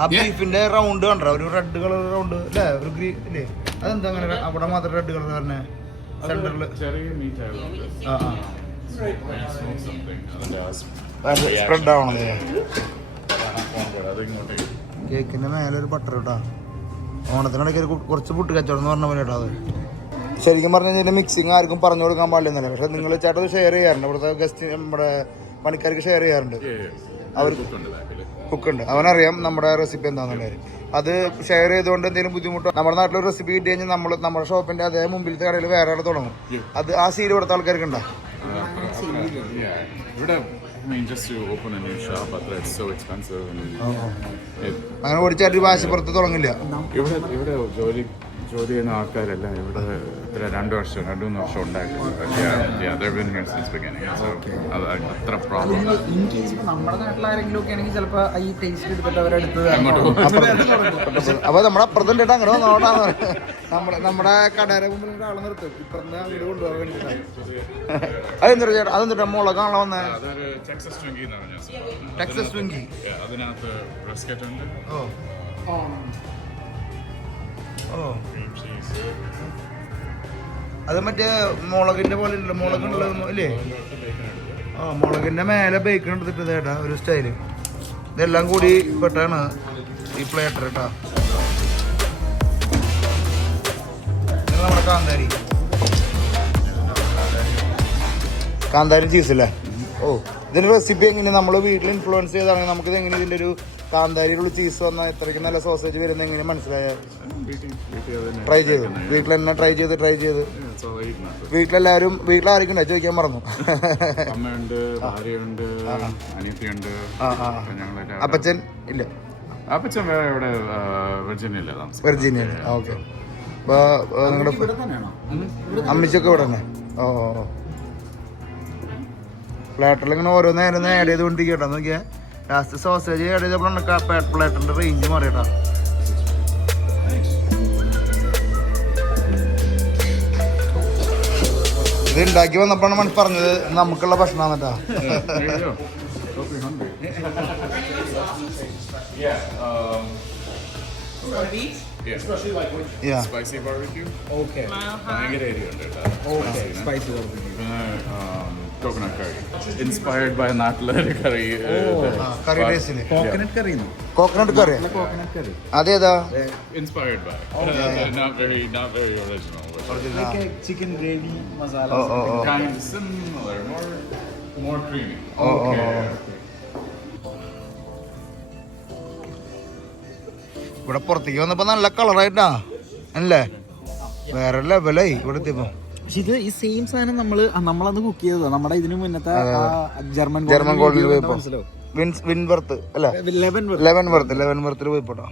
ആ ബീഫിന്റെ റൗണ്ട് കണ്ടോ, ഒരു റെഡ് കളർ റൗണ്ട് അല്ലേ, ഒരു ഗ്രീൻ ഇല്ലേ? അതെന്താ അങ്ങനെ അവിടെ മാത്രം റെഡ് കളർ പറഞ്ഞേ? സെന്ററില് സ്പ്രെഡ് ആവണത്. കേക്കിന്റെ മേലെ ഒരു ബട്ടർ കേട്ടോ. ഓണത്തിനിടയ്ക്ക് കുറച്ച് പുട്ട് കച്ചവടം എന്ന് പറഞ്ഞ പോലെ കേട്ടോ. അത് ശരിക്കും പറഞ്ഞു കഴിഞ്ഞാൽ മിക്സിങ് ആർക്കും പറഞ്ഞു കൊടുക്കാൻ പാടില്ലെന്നല്ല. പക്ഷെ നിങ്ങൾ ചേട്ടൻ ഷെയർ ചെയ്യാറുണ്ട്, ഇവിടുത്തെ ഗസ്റ്റ് നമ്മുടെ പണിക്കാർക്ക് ഷെയർ ചെയ്യാറുണ്ട്. അവർ കുക്കുണ്ട്, അവനറിയാം നമ്മുടെ റെസിപ്പി എന്താണെന്നുള്ളത്. അത് ഷെയർ ചെയ്തുകൊണ്ട് എന്തെങ്കിലും ബുദ്ധിമുട്ടോ നമ്മുടെ നാട്ടിലൊരു റെസിപ്പി കിട്ടി കഴിഞ്ഞാൽ നമ്മൾ നമ്മുടെ ഷോപ്പിന്റെ അതേ മുമ്പിലത്തെ കടയിൽ വേറെ ആൾ തുടങ്ങും. അത് ആ സീൽ കൊടുത്ത ആൾക്കാർക്ക് ഉണ്ടോ? അങ്ങനെ ഓടിച്ചാൽ വാശിപ്പുറത്ത് തുടങ്ങില്ല. ഇവിടെ ജോലി ചെയ്യുന്ന ആൾക്കാരെല്ലാം ഇവിടെ 2 വർഷം 3 വർഷം ഉണ്ടായിട്ടുണ്ട്. അത്ര പ്രോബ്ലം. നമ്മുടെ നാട്ടിലാരെങ്കിലും ഒക്കെ ആണെങ്കിൽ ചിലപ്പോ ഈ ടേസ്റ്റ് എടുത്തിട്ട് അവരെടുത്ത് അപ്പൊ നമ്മുടെ അപ്പുറത്തുണ്ട് അങ്ങനെ നമ്മുടെ കടയുടെ മുമ്പിൽ ആളെ നിർത്തും. ഇപ്പുറത്ത് അങ്ങോട്ട് കൊണ്ടുപോകാൻ വേണ്ടിട്ടാണ്. അതെന്താ ചേട്ടാ, അതെന്താ മുളകാണല്ലോ വന്നേ? ടെക്സസ് ട്വിങ്കി. അതിനകത്ത് ബ്രിസ്കറ്റ് ഉണ്ട്. അത് മറ്റേ മുളകിന്റെ പോലെ ഉണ്ടല്ലോ, മുളകുണ്ടല്ലോ അല്ലേ? മുളകിന്റെ മേലെ ബേക്കൺ എടുത്തിട്ട് ചേട്ടാ ഒരു സ്റ്റൈല്. ഇതെല്ലാം കൂടി പെട്ടാണ് ഈ പ്ലേറ്റർ കേട്ടാ. നമ്മുടെ കാന്താരി ചീസ് അല്ലേ? ഇതിന്റെ റെസിപ്പി എങ്ങനെ നമ്മൾ വീട്ടിൽ ഇൻഫ്ലുവൻസ് ചെയ്താണെങ്കിൽ നമുക്കിത് എങ്ങനെ ഇതിന്റെ ഒരു കാന്താരിയിലുള്ള ചീസ് വന്നാൽ എത്രയ്ക്ക് നല്ല സോസേജ് വരുന്ന എങ്ങനെ മനസ്സിലായ? ട്രൈ ചെയ്തു, വീട്ടിൽ തന്നെ ട്രൈ ചെയ്ത് വീട്ടിലെല്ലാവരും വീട്ടിലായിരിക്കണ്ട ചോദിക്കാൻ മറന്നു. അപ്പച്ചൻ ഇല്ല? അപ്പച്ചൻ ഇവിടെ വെർജീനിയ. ഓക്കെ. അപ്പൊ നിങ്ങളുടെ അമ്മച്ചൊക്കെ ഇവിടെ തന്നെ? പ്ലാറ്ററിൽ ഇങ്ങനെ ഓരോ നേരം ആഡ് ചെയ്തുകൊണ്ടിരിക്കട്ടോ. നോക്കിയാ ലാസ്റ്റ് സോസേജ് ആഡ് ചെയ്തപ്പോഴാണ് പ്ലാറ്ററിന്റെ റേഞ്ച് മാറിയിട്ടാ. ഇത് ഉണ്ടാക്കി വന്നപ്പോഴാണ് പറഞ്ഞത് നമുക്കുള്ള ഭക്ഷണമാണെട്ടാ. Spicy barbecue. Okay. Spicy barbecue. Coconut curry. Inspired by Natla curry. Curry base. Coconut curry. Coconut curry. Coconut curry. Adeda. Inspired by. Not very original. Like a chicken gravy masala. Kind of similar, more creamy. ഇവിടെ പുറത്തേക്ക് വന്നപ്പോ നല്ല കളറായിട്ടാ അല്ലേ? വേറെ ലെവലായി ഇവിടെ എത്തിയപ്പോ. പക്ഷെ ഇത് ഈ സെയിം സാധനം നമ്മളന്ന് കുക്ക് ചെയ്തതാ നമ്മുടെ ഇതിനു മുന്നത്തെ ജർമ്മൻ ഗോൾഡിൽ പോയപ്പോ വിൻവർത്ത് അല്ലെ, ലെവൻവർത്തിൽ പോയിപ്പോട്ടാ.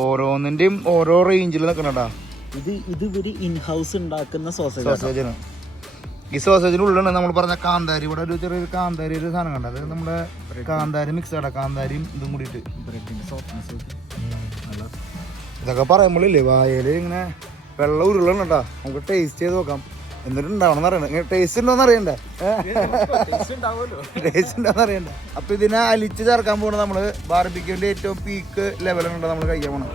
ഓരോന്നിന്റെയും ഓരോ റേഞ്ചിൽ നിൽക്കണടാ. ഇത് ഇവര് ഇൻഹൗസ് ഉണ്ടാക്കുന്ന സോസേജാണ്. ഈ സോസേജിനുള്ളിലാണ് നമ്മൾ പറഞ്ഞ കാന്താരി. ഇവിടെ ഒരു ചെറിയൊരു കാന്താരി ഒരു സാധനം കണ്ട, അത് നമ്മുടെ കാന്താരി മിക്സ് ആടാ, കാന്താരിയും ഇതും കൂടിയിട്ട്. ഇതൊക്കെ പറയുമ്പോഴില്ലേ വായല് ഇങ്ങനെ വെള്ളം ഉരുളണം കേട്ടാ. നമുക്ക് ടേസ്റ്റ് ചെയ്ത് നോക്കാം, എന്നിട്ട് ഉണ്ടാവണം അറിയണ്ട. ടേസ്റ്റ് ഉണ്ടോന്ന് അറിയണ്ടേ? ടേസ്റ്റ് ഉണ്ടോന്ന് അറിയണ്ടേ? അപ്പൊ ഇതിനെ അലിച്ച് ചേർക്കാൻ പോകണം നമ്മള്. ബാർബിക്യൂന്റെ ഏറ്റവും പീക്ക് ലെവലുണ്ടോ നമ്മൾ കഴിക്കാൻ പോണം.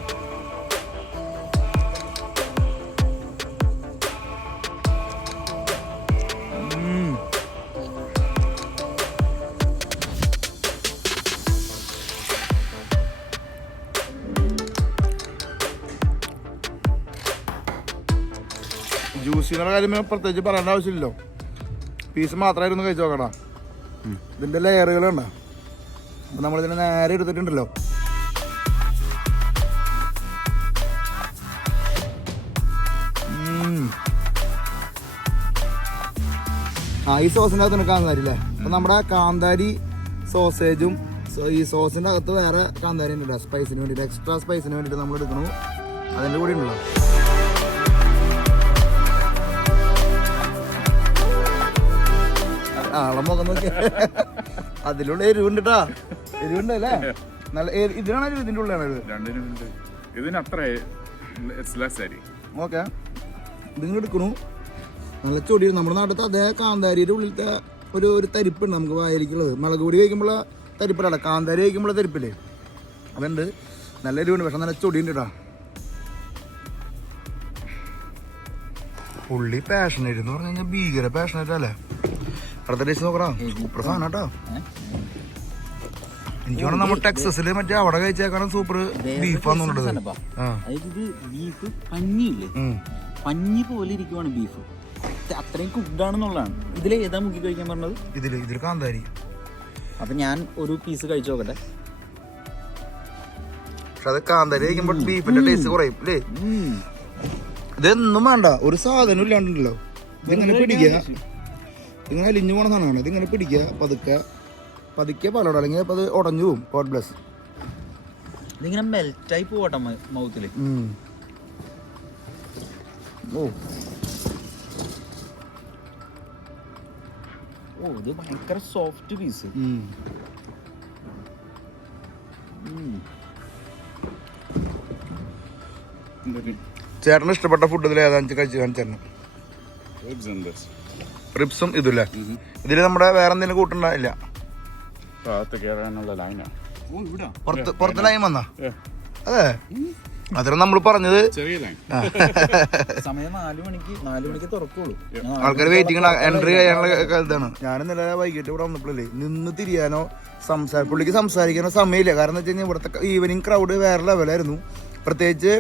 ജ്യൂസിനുള്ള കാര്യം പ്രത്യേകിച്ച് പറയേണ്ട ആവശ്യമില്ലല്ലോ. പീസ് മാത്രമായിരുന്നു കഴിച്ചു നോക്കടാ. ഇതിൻ്റെ ലെയറുകളുണ്ടോ? അപ്പം നമ്മളിതിനെ നേരെ എടുത്തിട്ടുണ്ടല്ലോ. ഈ സോസിൻ്റെ അകത്ത് കാന്താരി അല്ലേ? അപ്പം നമ്മുടെ കാന്താരി സോസേജും ഈ സോസിൻ്റെ അകത്ത് വേറെ കാന്താരി ഉണ്ട് സ്പൈസിന് വേണ്ടിയിട്ട്, എക്സ്ട്രാ സ്പൈസിന് വേണ്ടിയിട്ട് നമ്മൾ എടുക്കണു. അതിൻ്റെ കൂടെ ഉണ്ടല്ലോ ആളെ മുഖം നോക്കിയ അതിലുള്ള എരിവുണ്ടാ. എരിവുണ്ടല്ലേ? നല്ല ഇതിനാണ് എരിവ്, ഇതിൻ്റെ ഉള്ളിലാണ് ഓക്കെ. ഇതിങ്ങനെ എടുക്കണു. നല്ല ചൊടി. നമ്മുടെ നാട്ടിലത്തെ അതേ കാന്താരിയുടെ ഉള്ളിലത്തെ ഒരു തരിപ്പുണ്ട് നമുക്ക് വായിരിക്കുള്ളത്. മുളക് പൊടി കഴിക്കുമ്പോൾ തരിപ്പിടാം, കാന്താരി കഴിക്കുമ്പോൾ തരിപ്പില്ലേ അതുണ്ട്. നല്ല എരിവുണ്ട്, പക്ഷെ നല്ല ചൊടിയുണ്ട് കേട്ടോ. പുള്ളി പാഷനേറ്റ് എന്ന് പറഞ്ഞു കഴിഞ്ഞാൽ ഭീകര പാഷനേറ്റ് അല്ലേ? അടുത്ത ടേസ്റ്റ് നോക്കടാ, സൂപ്പർ സാധനം കേട്ടോ. എനിക്ക് വേണം നമ്മൾ ടെക്സസില് മറ്റേ അവിടെ കഴിച്ചേക്കാളും സൂപ്പർ ബീഫാന്ന് തോന്നുന്നത്. ഇത് ബീഫ് പഞ്ഞിയില്ലേ, പഞ്ഞി പോലെ ഇരിക്കുവാണ് ബീഫ്. അത്രയും കുക്ക്ഡാണെന്നുള്ളതാണ്. ഇതിൽ ഏതാ മുക്കി കഴിക്കാൻ പറഞ്ഞത്? ഇതില് കാന്താരി. അപ്പൊ ഞാൻ ഒരു പീസ് കഴിച്ചു നോക്കട്ടെ. പക്ഷെ അത് കാന്താരി കഴിക്കുമ്പോൾ ബീഫിന്റെ ടേസ്റ്റ് കുറയും അല്ലേ? ഇതൊന്നും വേണ്ട, ഒരു സാധനം ഇല്ലാണ്ടല്ലോ. ഇതിങ്ങനെ പിടിക്കുക, ഇങ്ങനെ അലിഞ്ഞു പോണ സാധനമാണ്. ഇതിങ്ങനെ പിടിക്കുക, പതുക്കെ പാലോട്, അല്ലെങ്കിൽ അപ്പൊ അത് ഉടഞ്ഞു പോവും. God bless. ഇതിങ്ങനെ മെൽറ്റായി പോകട്ടെ മൗത്തില്. ഓ ഇത് ഭയങ്കര സോഫ്റ്റ് പീസ്. ചേട്ടന് ഇഷ്ടപ്പെട്ട ഫുഡ് ഇതിൽ ഏതാ കഴിച്ച് കാണിച്ചു? റിബ്സും ഇതില്ലേ? ഇതില് നമ്മുടെ വേറെ എന്തെങ്കിലും കൂട്ടുണ്ടായില്ല? പുറത്ത് ലൈൻ വന്നാ? അതെ, അതാണ് നമ്മൾ പറഞ്ഞത്. സമയം 4 മണിക്ക് തുറക്കുള്ളൂ. ആൾക്കാർ വെയിറ്റിംഗ് എൻട്രി ചെയ്യാനുള്ള ഇതാണ്. ഞാൻ ഇന്നലെ വൈകിട്ട് ഇവിടെ വന്നപ്പോഴല്ലേ നിന്ന് തിരിയാനോ പുള്ളിക്ക് സംസാരിക്കാനോ സമയമില്ല. കാരണം എന്താ വെച്ച് കഴിഞ്ഞാൽ ഇവിടുത്തെ ഈവനിങ് ക്രൗഡ് വേറെ ലെവലായിരുന്നു. പ്രത്യേകിച്ച്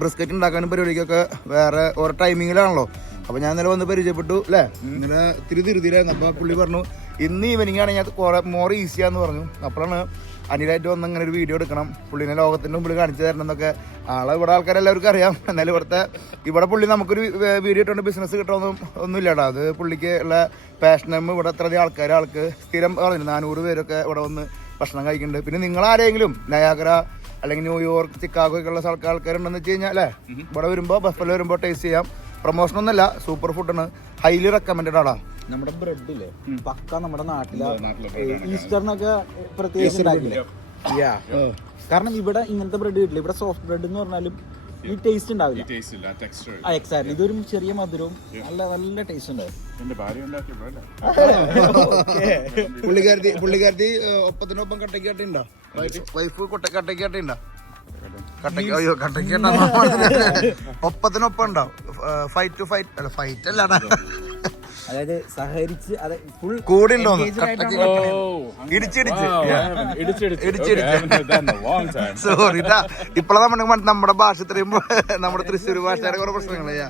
ബ്രിസ്ക്കറ്റ് ഉണ്ടാക്കാനും പരിപാടിക്കൊക്കെ വേറെ ഓരോ ടൈമിങ്ങിലാണല്ലോ. അപ്പോൾ ഞാൻ ഇന്നലെ വന്ന് പരിചയപ്പെട്ടു അല്ലേ? ഇന്നലെ തിരുതിരായിരുന്നു. അപ്പോൾ പുള്ളി പറഞ്ഞു ഇന്ന് ഈവനിങ് ആണെങ്കിൽ കുറെ മോർ ഈസിയാന്ന് പറഞ്ഞു. അപ്പോഴാണ് അനിലായിട്ട് വന്ന് ഇങ്ങനെ ഒരു വീഡിയോ എടുക്കണം, പുള്ളിനെ ലോകത്തിൻ്റെ മുമ്പിൽ കാണിച്ചു തരണം എന്നൊക്കെ. ഇവിടെ ആൾക്കാരെല്ലാവർക്കും അറിയാം. എന്നാലും ഇവിടെ പുള്ളി നമുക്കൊരു വീഡിയോ ഇട്ടുകൊണ്ട് ബിസിനസ് കിട്ടണമെന്നും കേട്ടോ. അത് പുള്ളിക്ക് ഉള്ള പാഷനും ഇവിടെ അത്രയധികം ആൾക്ക് സ്ഥിരം പറഞ്ഞു 400 പേരൊക്കെ ഇവിടെ വന്ന് ഭക്ഷണം കഴിക്കുന്നുണ്ട്. പിന്നെ നിങ്ങളാരെങ്കിലും നയാഗ്ര അല്ലെങ്കിൽ ന്യൂയോർക്ക്, ചിക്കാഗോ ഒക്കെ ഉള്ള ആൾക്കാരുണ്ടെന്ന് വെച്ച് കഴിഞ്ഞാൽ അല്ലേ, ഇവിടെ വരുമ്പോൾ ബഫല്ലോ വരുമ്പോൾ ടേസ്റ്റ് ചെയ്യാം. പ്രൊമോഷനൊന്നുമല്ല, സൂപ്പർ ഫുഡാണ്, ഹൈലി റെക്കമെൻഡഡ് ആണ്. നമ്മുടെ ബ്രെഡ് ഇല്ലേ പക്ക നമ്മുടെ നാട്ടിലെ ഈസ്റ്ററിനൊക്കെ പ്രത്യേകിച്ച് ഉണ്ടാക്കില്ലേ. കാരണം ഇവിടെ ഇങ്ങനത്തെ ബ്രെഡ് കിട്ടില്ല. ഇവിടെ സോഫ്റ്റ് ബ്രെഡ് എന്ന് പറഞ്ഞാലും ഈ ടേസ്റ്റ് ഉണ്ടാവില്ല. എക്സാക്ട്ലി, ഇതൊരു ചെറിയ മധുരവും നല്ല ടേസ്റ്റ് ഉണ്ടാവും. പുള്ളിക്കാരത്തി ഒപ്പത്തിനൊപ്പം കട്ടക്കാട്ടുണ്ടോ? വൈഫ് കട്ടക്കാട്ടുണ്ടോ? ഒപ്പത്തിനൊപ്പം ഉണ്ടോ? ഫൈറ്റ് ടു ഫൈറ്റ് അല്ല, ഫൈറ്റ് അല്ലാടാ, അതായത് സഹകരിച്ച് കൂടെ ഉണ്ടോ? സോറി ഇപ്പഴാ നമ്മുടെ ഭാഷ ഇത്രയും നമ്മുടെ തൃശ്ശൂർ ഭാഷയുടെ കുറെ പ്രശ്നങ്ങളാ.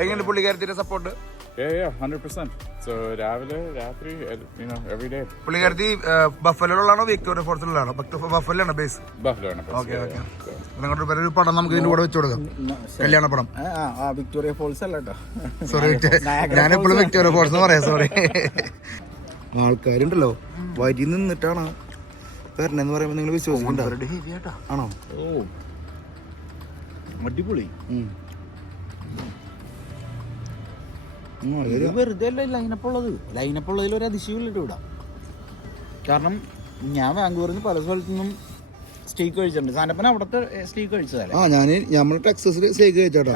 എങ്ങനെയുണ്ട് പുള്ളിക്കാരത്തിന്റെ സപ്പോർട്ട്? പുള്ളിക്കാരത്തി ബഫലോയിലാണോ വിക്ടോറിയ ഫോൾസിലാണോ? ബഫലോയാണ് ബേസ്. Okay okay. നിങ്ങളുടെ ഒരു പടം നമുക്ക് ഇതിന്റെ കൂടെ വെച്ചു കൊടുക്കാം, കല്യാണ പടം. വിക്ടോറിയ ഫോൾസ് അല്ല കേട്ടോ, സോറി, ഞാനെപ്പോഴും വിക്ടോറിയ ഫോൾസ് എന്ന് പറയാം, സോറി. ആൾക്കാരുണ്ടല്ലോ വരി നിന്നിട്ടാണ് വരണെന്ന് പറയുമ്പോൾ നിങ്ങൾ വിശ്വസിക്കണ്ട ആണോ? ഓ അടിപൊളി. വെറുതെ അല്ല ലൈനപ്പ് ഉള്ളതിൽ ഒരു അതിശയമില്ല ഇവിടെ. കാരണം ഞാൻ ബാംഗ്ലൂരിൽ നിന്ന് പല സ്ഥലത്തു നിന്നും സ്റ്റേക്ക് കഴിച്ചിട്ടുണ്ട്. സാനപ്പന അവിടുത്തെ സ്റ്റേക്ക് കഴിച്ചതല്ലേ? നമ്മൾ ടെക്സസിൽ സ്റ്റേക്ക് കഴിച്ചോട്ടോ.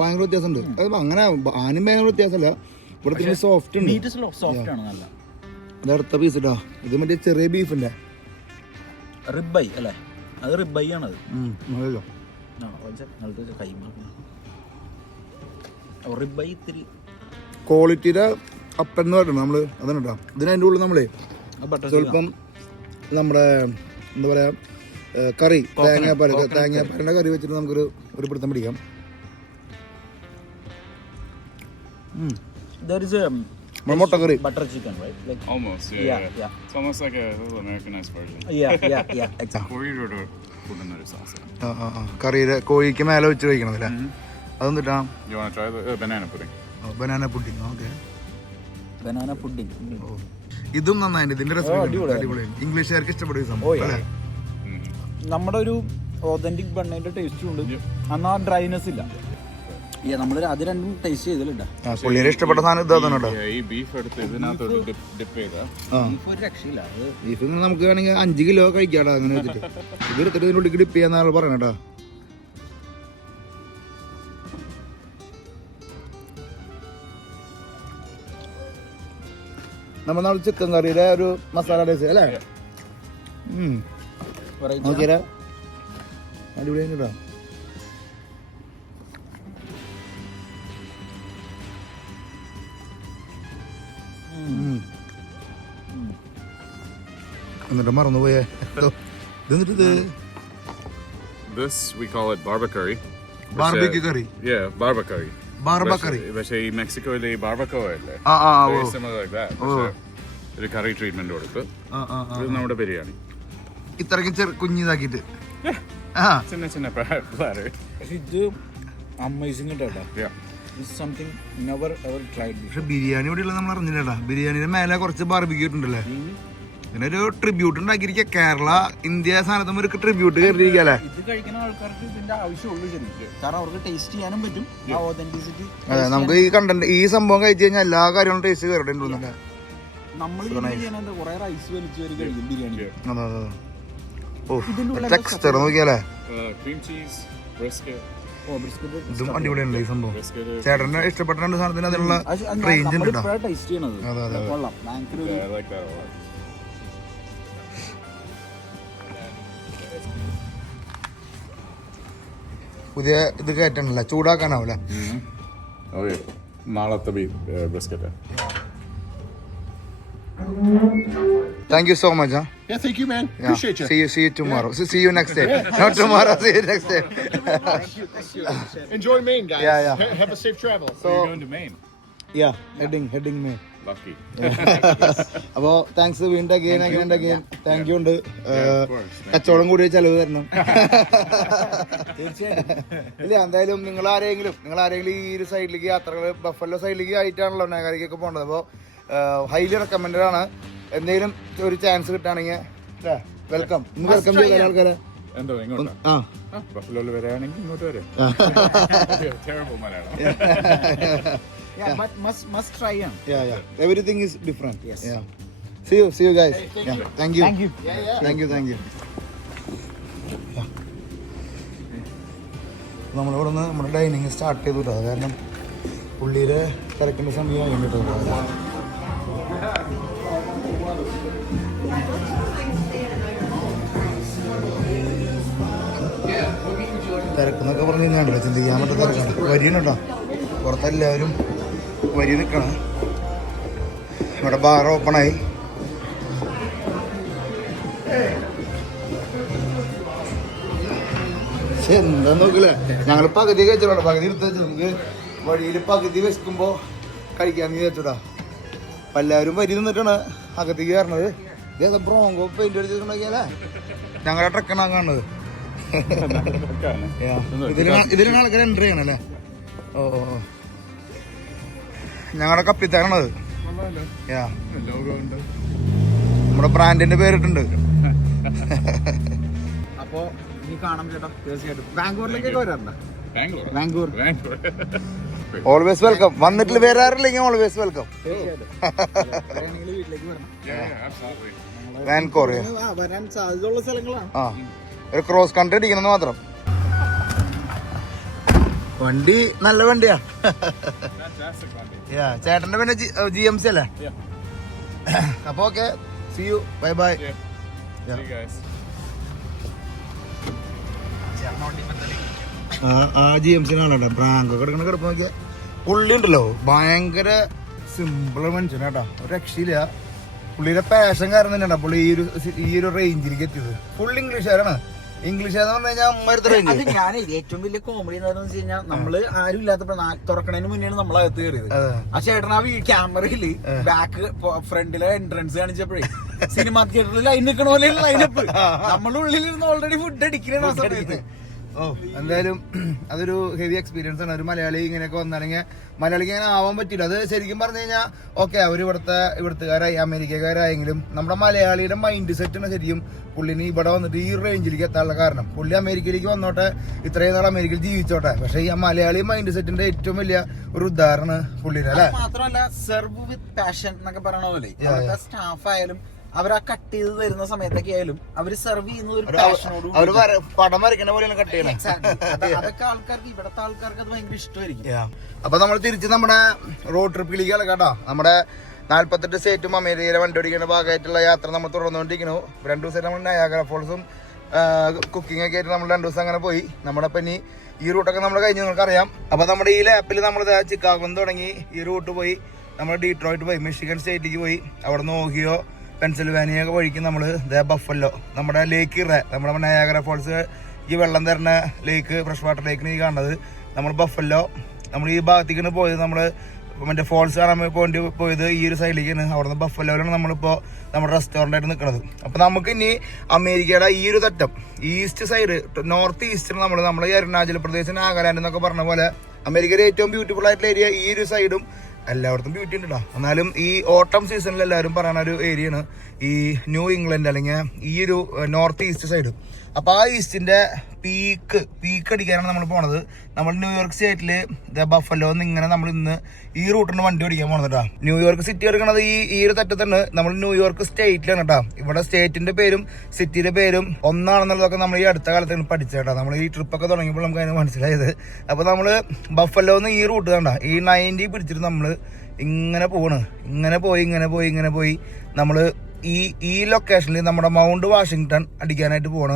ഭയങ്കര വ്യത്യാസമുണ്ട്. അങ്ങനെ ആനും ഭയങ്കര വ്യത്യാസമല്ല. ഇവിടെ സോഫ്റ്റ് ഉണ്ട്, സോഫ്റ്റ് ആണ് നല്ല. ഇത് അടുത്ത പീസ് ഇട്ടാ. ഇത് മറ്റേ ചെറിയ ബീഫിന്റെ റിബൈ അല്ലേ? അത് റിബൈ ആണത്. റിബൈ ഇത്തിരി ക്വാളിറ്റിയുടെ അപ്പെന്ന് പറയുന്നത് നമ്മള് അതാണ് കേട്ടോ. ഇതിനതിൻ്റെ ഉള്ളിൽ നമ്മളെ സ്വല്പം നമ്മുടെ എന്താ പറയാ കറി, തേങ്ങാപ്പാലിന്റെ കറി വെച്ചിട്ട് നമുക്കൊരു പിടുത്തം പിടിക്കാം. There is a മുട്ടക്കറി. butter chicken, right? Like, Almost, Yeah, yeah. It's almost like a little Americanized version. yeah, exactly. കോഴിയുടെ കൂടുന്നൊരു sauce. കറിയുടെ കോഴിക്ക് മേലെ വെച്ച് കഴിക്കണതല്ലേ? അതൊന്നിട്ടാ You want to try the banana pudding? Banana pudding. Okay, Banana pudding. ഇതും നന്നായിട്ട് ഇതിന്റെ recipe അടിപൊളിയാണ്. ഇംഗ്ലീഷുകാർക്ക് ഇഷ്ടപ്പെടുന്ന സംഭവം അല്ലേ? നമ്മുടെ ഒരു ഓതന്റിക് ബണ്ണിന്റെ ടേസ്റ്റും ഉണ്ട്, എന്നാ ഡ്രൈനെസ് ഇല്ല. നമ്മൾ അത് രണ്ടും ടേസ്റ്റ് ചെയ്തില്ല. പുള്ളിയെ ഇഷ്ടപ്പെട്ട സാധനം ഇതാണ് കേട്ടോ. ഈ ബീഫ് എടുത്ത് ഇതിനകത്തോട്ട് ഡിപ്പ് ചെയ്താ ഒരു രക്ഷയില്ല. ബീഫ് നമുക്ക് വേണമെങ്കിൽ 5 കിലോ കഴിക്കാടാ അങ്ങനെ വെച്ചിട്ട്. ഇത് എടുത്തിട്ട് ഇതിനുള്ളിൽ ഡിപ്പ് ചെയ്യാന്നാണ് പറയണേട്ടാ. നമ്മൾ നാളെ ചിക്കൻ കറിയുടെ ഒരു മസാല ടേസ്റ്റ് അല്ലേ? നോക്കിയാ അടിപൊളിയാണ് കേട്ടോ. എന്നിട്ട് മറന്നുപോയേ. ഇത് This we call it barbecue. Barbecue curry. Yeah, barbecue. ബാർബക്കറി. പക്ഷേ ഈ മെക്സിക്കോയിലെ ഈ ബാർബക്കോ അല്ലേ? Very similar like that. ഒരു കറി ട്രീറ്റ്മെന്റ് കൊടുത്ത് ഇത് നമ്മുടെ ബിരിയാണി ഇത്രയ്ക്ക് കുഞ്ഞിതാക്കിട്ട് ചിന്ന ചിന്ന platter. ഇത് അമേസിംഗ് കേട്ടോ. Something never ever tried. പക്ഷെ ബിരിയാണി ഇവിടെ നമ്മൾ അറിഞ്ഞില്ലേട്ടാ. ബിരിയാണിയുടെ മേലെ കുറച്ച് ബാർബിക്യൂ ഉണ്ടല്ലേ? പിന്നെ ഒരു ട്രിബ്യൂട്ട് ഉണ്ടാക്കിയിരിക്കുക. കേരള ഇന്ത്യ സ്ഥാനത്തും ഒരു ട്രിബ്യൂട്ട് കയറിയിരിക്കല്ലേ? ഇത് കഴിക്കുന്ന ആൾക്കാർക്ക് ഇതിന്റെ ആവശ്യമുള്ളൂ ശരിക്കും, കാരണം അവർക്ക് ടേസ്റ്റ് ചെയ്യാനും പറ്റും. ആ ഓതന്റിസിറ്റി. അതെ, നമുക്ക് ഈ കണ്ടന്റ് ഈ സംഭവം കഴിച്ചു കഴിഞ്ഞാൽ എല്ലാ കാര്യങ്ങളും ടേസ്റ്റ് കയറിയിട്ടുണ്ടല്ലേ? നമ്മൾ കുറെ റൈസ് വലിച്ചു വരും കഴിക്കും ബിരിയാണി. അതെ അതെ. ഓ, ടെക്സ്ചർ നോക്കിയാലേ. Cream cheese, brisket. ഇതും അടിപൊളിയാണല്ലോ ഈ സംഭവം. ചേട്ടന് ഇഷ്ടപ്പെട്ട രണ്ട് സാധനത്തിന് അതിനുള്ള റേഞ്ച് ഉണ്ട് കേട്ടോ. ടേസ്റ്റ് ചെയ്യണത് അതെ അതെ. കൊള്ളാം. ഭയങ്കര Yeah, I like that a lot. പുതിയ ഇത് കയറ്റണല്ലേ, ചൂടാക്കാനാവൂല. Oh yeah, നാളത്തെ brisket. Thank you so much. Yeah, thank you, man. Yeah. Appreciate you. See you tomorrow. See you next day. Not tomorrow. See you next day. Enjoy Maine, guys. Yeah. Have a safe travel. So you're going to Maine? Yeah, heading May. Lucky. അപ്പോൾ thanks വീണ്ടും again thank you ഉണ്ട്. Yeah, of course. കച്ചവടം കൂടി ചെലവ് തരണം. ഇല്ല, എന്തായാലും നിങ്ങൾ ആരെങ്കിലും ഈ ഒരു സൈഡിലേക്ക് യാത്രകൾ ബഫല്ലോ സൈഡിലേക്ക് ആയിട്ടാണല്ലോ നഗരിക്കൊക്കെ പോകേണ്ടത്. അപ്പോൾ ഹൈലി റെക്കമെൻഡഡ് ആണ്. എന്തെങ്കിലും ഒരു ചാൻസ് കിട്ടുകയാണെങ്കിൽ വെൽക്കം. ഇന്ന് വെൽക്കം ചെയ്ത ആൾക്കാരെ എന്തോ ഇങ്ങോട്ടാ? ബഫലോയിൽ വരാണെങ്കിൽ ഇങ്ങോട്ട് വരും. Terrible Malayalam. Yeah, but must try them. Yeah. Everything is different. Yes. Yeah. See you guys. Yeah. Thank you. Thank you. നമ്മളിവിടെ നിന്ന് നമ്മുടെ ഡൈനിങ് സ്റ്റാർട്ട് ചെയ്തു കേട്ടോ. കാരണം പുള്ളിയുടെ തിരക്കിൻ്റെ സമയമായി കേട്ടോ. തിരക്കെന്നൊക്കെ പറഞ്ഞു കഴിഞ്ഞാണ്ടല്ലോ ചിന്തിക്കാൻ പറ്റുന്ന തിരക്കാണ്. വരിയാണ് കേട്ടോ. പുറത്തെല്ലാവരും വരി നിൽക്കണം. ഇവിടെ ബാർ ഓപ്പണായി. പക്ഷെ എന്താ നോക്കില്ലേ, ഞങ്ങൾ പകുതി കഴിച്ചോട്ടോ. പകുതി എടുത്ത് വെച്ചു. നമുക്ക് വഴിയിൽ പകുതി വെക്കുമ്പോൾ കഴിക്കാന്ന് വിചാരിച്ചോടാ. അപ്പം എല്ലാവരും വരി നിന്നിട്ടാണ് അകത്തേക്ക് കയറണത്. ഇതേതാ ബ്രോങ്കോ പെയിന്റ് അടിച്ചിട്ടുണ്ടാക്കിയാലേ ഞങ്ങളുടെ ട്രക്കാണ് കാണുന്നത്. ഇതിലാണ് ആൾക്കാർ എൻട്രി ചെയ്യണല്ലേ? ഓ ഞങ്ങളുടെ കപ്പിത്താനാണത്. നമ്മുടെ ബ്രാൻഡിന്റെ പേരിട്ടുണ്ട്. അപ്പോ ഇനി കാണാൻ ചേട്ടാ തീർച്ചയായിട്ടും ബാംഗ്ലൂരിലേക്കൊക്കെ വരാറുണ്ട്. ബാംഗ്ലൂർ. Always welcome. വന്നിട്ട് വരാറില്ലെങ്കിൽ ഓൾവേസ് വെൽക്കം. വീട്ടിലേക്ക് വരണം. വാൻകോർ വരാൻ സാധ്യതയുള്ള സ്ഥലങ്ങളാണ്. ആ, ഒരു ക്രോസ് കൺട്രി അടിക്കണമെന്ന് മാത്രം. വണ്ടി നല്ല വണ്ടിയാ. ചേട്ടന്റെ പിന്നെ GMC അല്ലേ? അപ്പൊ okay, see you, bye bye. ആ GMC ബ്രാങ്ക് കിടക്കണ കിടപ്പ് നോക്കിയാ. പുള്ളി ഉണ്ടല്ലോ ഭയങ്കര സിമ്പിൾ മനുഷ്യനാട്ടാ, ഒരു രക്ഷയില്ല. പുള്ളിയുടെ പാഷൻ കാരണം തന്നെയാണ് പുള്ളി ഈ ഒരു റേഞ്ചിലേക്ക് എത്തിയത്. ഫുൾ ഇംഗ്ലീഷുകാരാണ്. ഇംഗ്ലീഷ് എന്ന് പറഞ്ഞു കഴിഞ്ഞാൽ മരുന്ന് അത് ഞാൻ ഏറ്റവും വലിയ കോമഡി എന്ന് വെച്ച് കഴിഞ്ഞാൽ നമ്മള് ആരും ഇല്ലാത്തപ്പോ തുറക്കണതിന് മുന്നേ നമ്മൾ അകത്ത് കയറിയത്. ആ ചേട്ടൻ ആ ക്യാമറയില് ബാക്ക് ഫ്രണ്ടിലെ എൻട്രൻസ് കാണിച്ചപ്പോഴേ സിനിമ തിയേറ്ററിൽ ലൈൻ നിൽക്കണ പോലെയുള്ള ലൈനപ്പ്. നമ്മളുള്ളിൽ ഇരുന്ന് ഓൾറെഡി ഫുഡ് അടിക്കുന്ന ആ സമയത്ത്. ഓ എന്തായാലും അതൊരു ഹെവി എക്സ്പീരിയൻസ് ആണ്. ഒരു മലയാളി ഇങ്ങനെയൊക്കെ വന്നാണെങ്കിൽ മലയാളിക്ക് അങ്ങനെ ആവാൻ പറ്റില്ല. അത് ശരിക്കും പറഞ്ഞു കഴിഞ്ഞാൽ ഓക്കെ അവർ ഇവിടുത്തുകാരായി അമേരിക്കക്കാരായെങ്കിലും നമ്മുടെ മലയാളിയുടെ മൈൻഡ് സെറ്റാണ് ശരിക്കും പുള്ളിന് ഇവിടെ വന്നിട്ട് ഈ റേഞ്ചിലേക്ക് എത്താനുള്ള കാരണം. പുള്ളി അമേരിക്കയിലേക്ക് വന്നോട്ടെ, ഇത്രയും നാൾ അമേരിക്കയിൽ ജീവിച്ചോട്ടെ, പക്ഷെ ഈ മലയാളി മൈൻഡ് സെറ്റിന്റെ ഏറ്റവും വലിയ ഒരു ഉദാഹരണം പുള്ളിനെ അല്ലെ. മാത്രമല്ല സെർവ് വിത്ത് പാഷൻ എന്നൊക്കെ പറയണ പോലെ സ്റ്റാഫ് ആയാലും അവരാ കട്ട് ചെയ്ത് തരുന്ന സമയത്തൊക്കെ ആയാലും അവര് സെർവ് ചെയ്യുന്നത് ഒരു പാഷനോട് പടം വരയ്ക്കുന്ന പോലെയാണ് കട്ട് ചെയ്യണം. അതൊക്കെ ആൾക്കാർക്ക് ഇവിടത്തെ ആൾക്കാർക്ക് അത് ഭയങ്കര ഇഷ്ടമായിരിക്കും. അപ്പൊ നമ്മൾ തിരിച്ച് നമ്മുടെ റോഡ് ട്രിപ്പിലേക്ക് കേട്ടോ. നമ്മുടെ 48 സ്റ്റേറ്റും അമേരിക്കയിലെ വണ്ടി ഓടിക്കുന്ന ഭാഗമായിട്ടുള്ള യാത്ര നമ്മൾ തുടർന്നുകൊണ്ടിരിക്കുന്നു. 2 ദിവസം നമ്മൾ നയാഗ്ര ഫോൾസും കുക്കിംഗ് ഒക്കെ ആയിട്ട് നമ്മൾ 2 ദിവസം അങ്ങനെ പോയി. നമ്മുടെ ഇനി ഈ റൂട്ടൊക്കെ നമ്മൾ കഴിഞ്ഞ് നിങ്ങൾക്കറിയാം. അപ്പൊ നമ്മുടെ ഈ ലാപ്പിൽ നമ്മൾ ചിക്കാഗോ തുടങ്ങി ഈ റൂട്ട് പോയി നമ്മൾ ഡീട്രോയിറ്റ് പോയി മിഷിഗൺ സ്റ്റേറ്റിലേക്ക് പോയി. അവിടെ നിന്ന് ഓഹിയോ പെൻസിൽവാനിയ ഒക്കെ വഴിക്ക് നമ്മൾ ബഫല്ലോ നമ്മുടെ ലേക്ക് നമ്മുടെ നയാഗ്ര ഫോൾസ് ഈ വെള്ളം തരുന്ന ലേക്ക് ഫ്രഷ് വാട്ടർ ലേക്കിന് ഈ കാണുന്നത് നമ്മൾ ബഫല്ലോ നമ്മൾ ഈ ഭാഗത്തേക്കാണ് പോയത്. നമ്മൾ മറ്റേ ഫോൾസ് കാണാൻ പോയത് ഈ ഒരു സൈഡിലേക്കാണ്. അവിടെ നിന്ന് ബഫലോയിലാണ് നമ്മളിപ്പോൾ നമ്മുടെ റെസ്റ്റോറൻ്റ് ആയിട്ട് നിൽക്കുന്നത്. അപ്പോൾ നമുക്ക് ഇനി അമേരിക്കയുടെ ഈ ഒരു തട്ടം ഈസ്റ്റ് സൈഡ് നോർത്ത് ഈസ്റ്റിൽ നമ്മൾ ഈ അരുണാചൽ പ്രദേശ് നാഗാലാൻഡ് എന്നൊക്കെ പറഞ്ഞ പോലെ അമേരിക്കയിലെ ഏറ്റവും ബ്യൂട്ടിഫുൾ ആയിട്ടുള്ള ഏരിയ ഈ ഒരു സൈഡും എല്ലായിടത്തും ബ്യൂട്ടി ഉണ്ടല്ലോ. എന്നാലും ഈ ഓട്ടം സീസണിൽ എല്ലാവരും പറയുന്ന ഒരു ഏരിയയാണ് ഈ ന്യൂ ഇംഗ്ലണ്ട് അല്ലെങ്കിൽ ഈ ഒരു നോർത്ത് ഈസ്റ്റ് സൈഡ്. അപ്പോൾ ആ ഈസ്റ്റിന്റെ പീക്ക് അടിക്കാനാണ് നമ്മൾ പോണത്. നമ്മൾ ന്യൂയോർക്ക് സ്റ്റേറ്റില് ബഫല്ലോ ഇങ്ങനെ നമ്മൾ ഇന്ന് ഈ റൂട്ടിന് വണ്ടി ഓടിക്കാൻ പോണത് കേട്ടോ. ന്യൂയോർക്ക് സിറ്റി എടുക്കണത് ഈ ഒരു തട്ടത്താണ്. നമ്മൾ ന്യൂയോർക്ക് സ്റ്റേറ്റിലാണ് കേട്ടോ. ഇവിടെ സ്റ്റേറ്റിന്റെ പേരും സിറ്റിയുടെ പേരും ഒന്നാണെന്നുള്ളതൊക്കെ നമ്മൾ ഈ അടുത്ത കാലത്താണ് പഠിച്ചേട്ടാ. നമ്മൾ ഈ ട്രിപ്പൊക്കെ തുടങ്ങിയപ്പോൾ നമുക്ക് അതിന് മനസ്സിലായത്. അപ്പോൾ നമ്മൾ ബഫല്ലോന്ന് ഈ റൂട്ട് കണ്ട ഈ 90 പിടിച്ചിട്ട് നമ്മൾ ഇങ്ങനെ പോയി നമ്മൾ ഈ ലൊക്കേഷനിൽ നമ്മുടെ മൗണ്ട് വാഷിങ്ടൺ അടിക്കാനായിട്ട് പോവാണ്.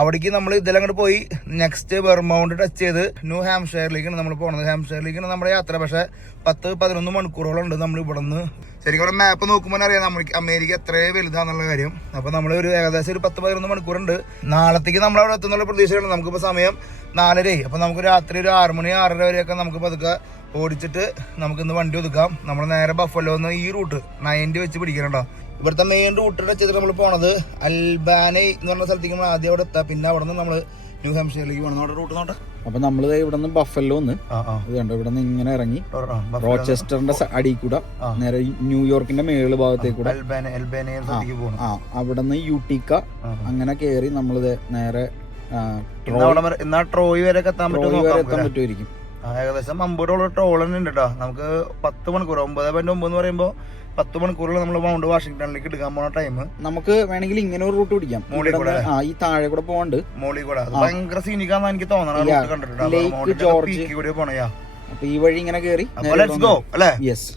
അവിടേക്ക് നമ്മൾ ഇതെല്ലാം അങ്ങോട്ട് പോയി നെക്സ്റ്റ് വെർമൗണ്ട് ടച്ച് ചെയ്ത് ന്യൂ ഹാംഷെയറിലേക്കാണ് നമ്മൾ പോണത്. ഹാംഷെയറിലേക്കാണ് നമ്മുടെ യാത്ര. പക്ഷെ 10-11 മണിക്കൂറോളം ഉണ്ട് നമ്മൾ ഇവിടെ നിന്ന്. ശരിക്കും മാപ്പ് നോക്കുമ്പോൾ അറിയാം നമുക്ക് അമേരിക്ക എത്രയും വലുതാന്നുള്ള കാര്യം. അപ്പൊ നമ്മൾ ഏകദേശം ഒരു 10-11 മണിക്കൂറുണ്ട്. നാളത്തേക്ക് നമ്മൾ അവിടെ എത്തുന്നുള്ള പ്രതീക്ഷയാണ്. നമുക്കിപ്പോൾ സമയം 4:30. അപ്പൊ നമുക്ക് രാത്രി ഒരു 6 മണി 6:30 വരെയൊക്കെ നമുക്ക് പതുക്കെ ഓടിച്ചിട്ട് നമുക്കിന്ന് വണ്ടി ഒതുക്കാം. നമ്മൾ നേരെ ബഫലോന്ന് ഈ റൂട്ട് 90 വെച്ച് പിടിക്കണം കേട്ടോ. ഇവിടുത്തെ മെയിൻ റൂട്ട് വെച്ചിട്ട് നമ്മൾ പോണത് അൽബാനി എന്ന് പറഞ്ഞ സ്ഥലത്തേക്ക് നമ്മൾ ആദ്യം അവിടെ എത്താം. പിന്നെ അവിടെ നിന്ന് നമ്മൾ ന്യൂ ഹാംഷെയറിലേക്ക് പോകണം. നമ്മുടെ റൂട്ട് നോട്ടെ. അപ്പൊ നമ്മള് ഇവിടെ നിന്ന് ബഫലോന്ന് ഇവിടെ നിന്ന് ഇങ്ങനെ ഇറങ്ങി റോച്ചസ്റ്ററിന്റെ അടിയിൽ കൂടെ നേരെ ന്യൂയോർക്കിന്റെ മേള് ഭാഗത്തേക്ക് കൂടെ അവിടെ നിന്ന് യൂട്ടിക്ക അങ്ങനെ കേറി നമ്മളിത് നേരെ ട്രോയ് വരെ എത്താൻ പറ്റുമായിരിക്കും. ഏകദേശം $50 ടോൾ തന്നെ ഉണ്ട് കേട്ടോ. നമുക്ക് 10 മണിക്കൂർ 9.9 എന്ന് പറയുമ്പോൾ 10 മണിക്കൂറിൽ നമ്മൾ മൗണ്ട് വാഷിങ്ടണിലേക്ക് എടുക്കാൻ പോണ ടൈം. നമുക്ക് വേണമെങ്കിൽ ഇങ്ങനെ ഒരു റൂട്ട് പിടിക്കാം. ഈ താഴെ കൂടെ പോകണ്ട് മോളിൽ കൂടെ ഭയങ്കര സീനിക്കാന്ന് എനിക്ക് തോന്നണം. അപ്പൊ ഈ വഴി ഇങ്ങനെ കേറി അല്ലേ? യെസ്.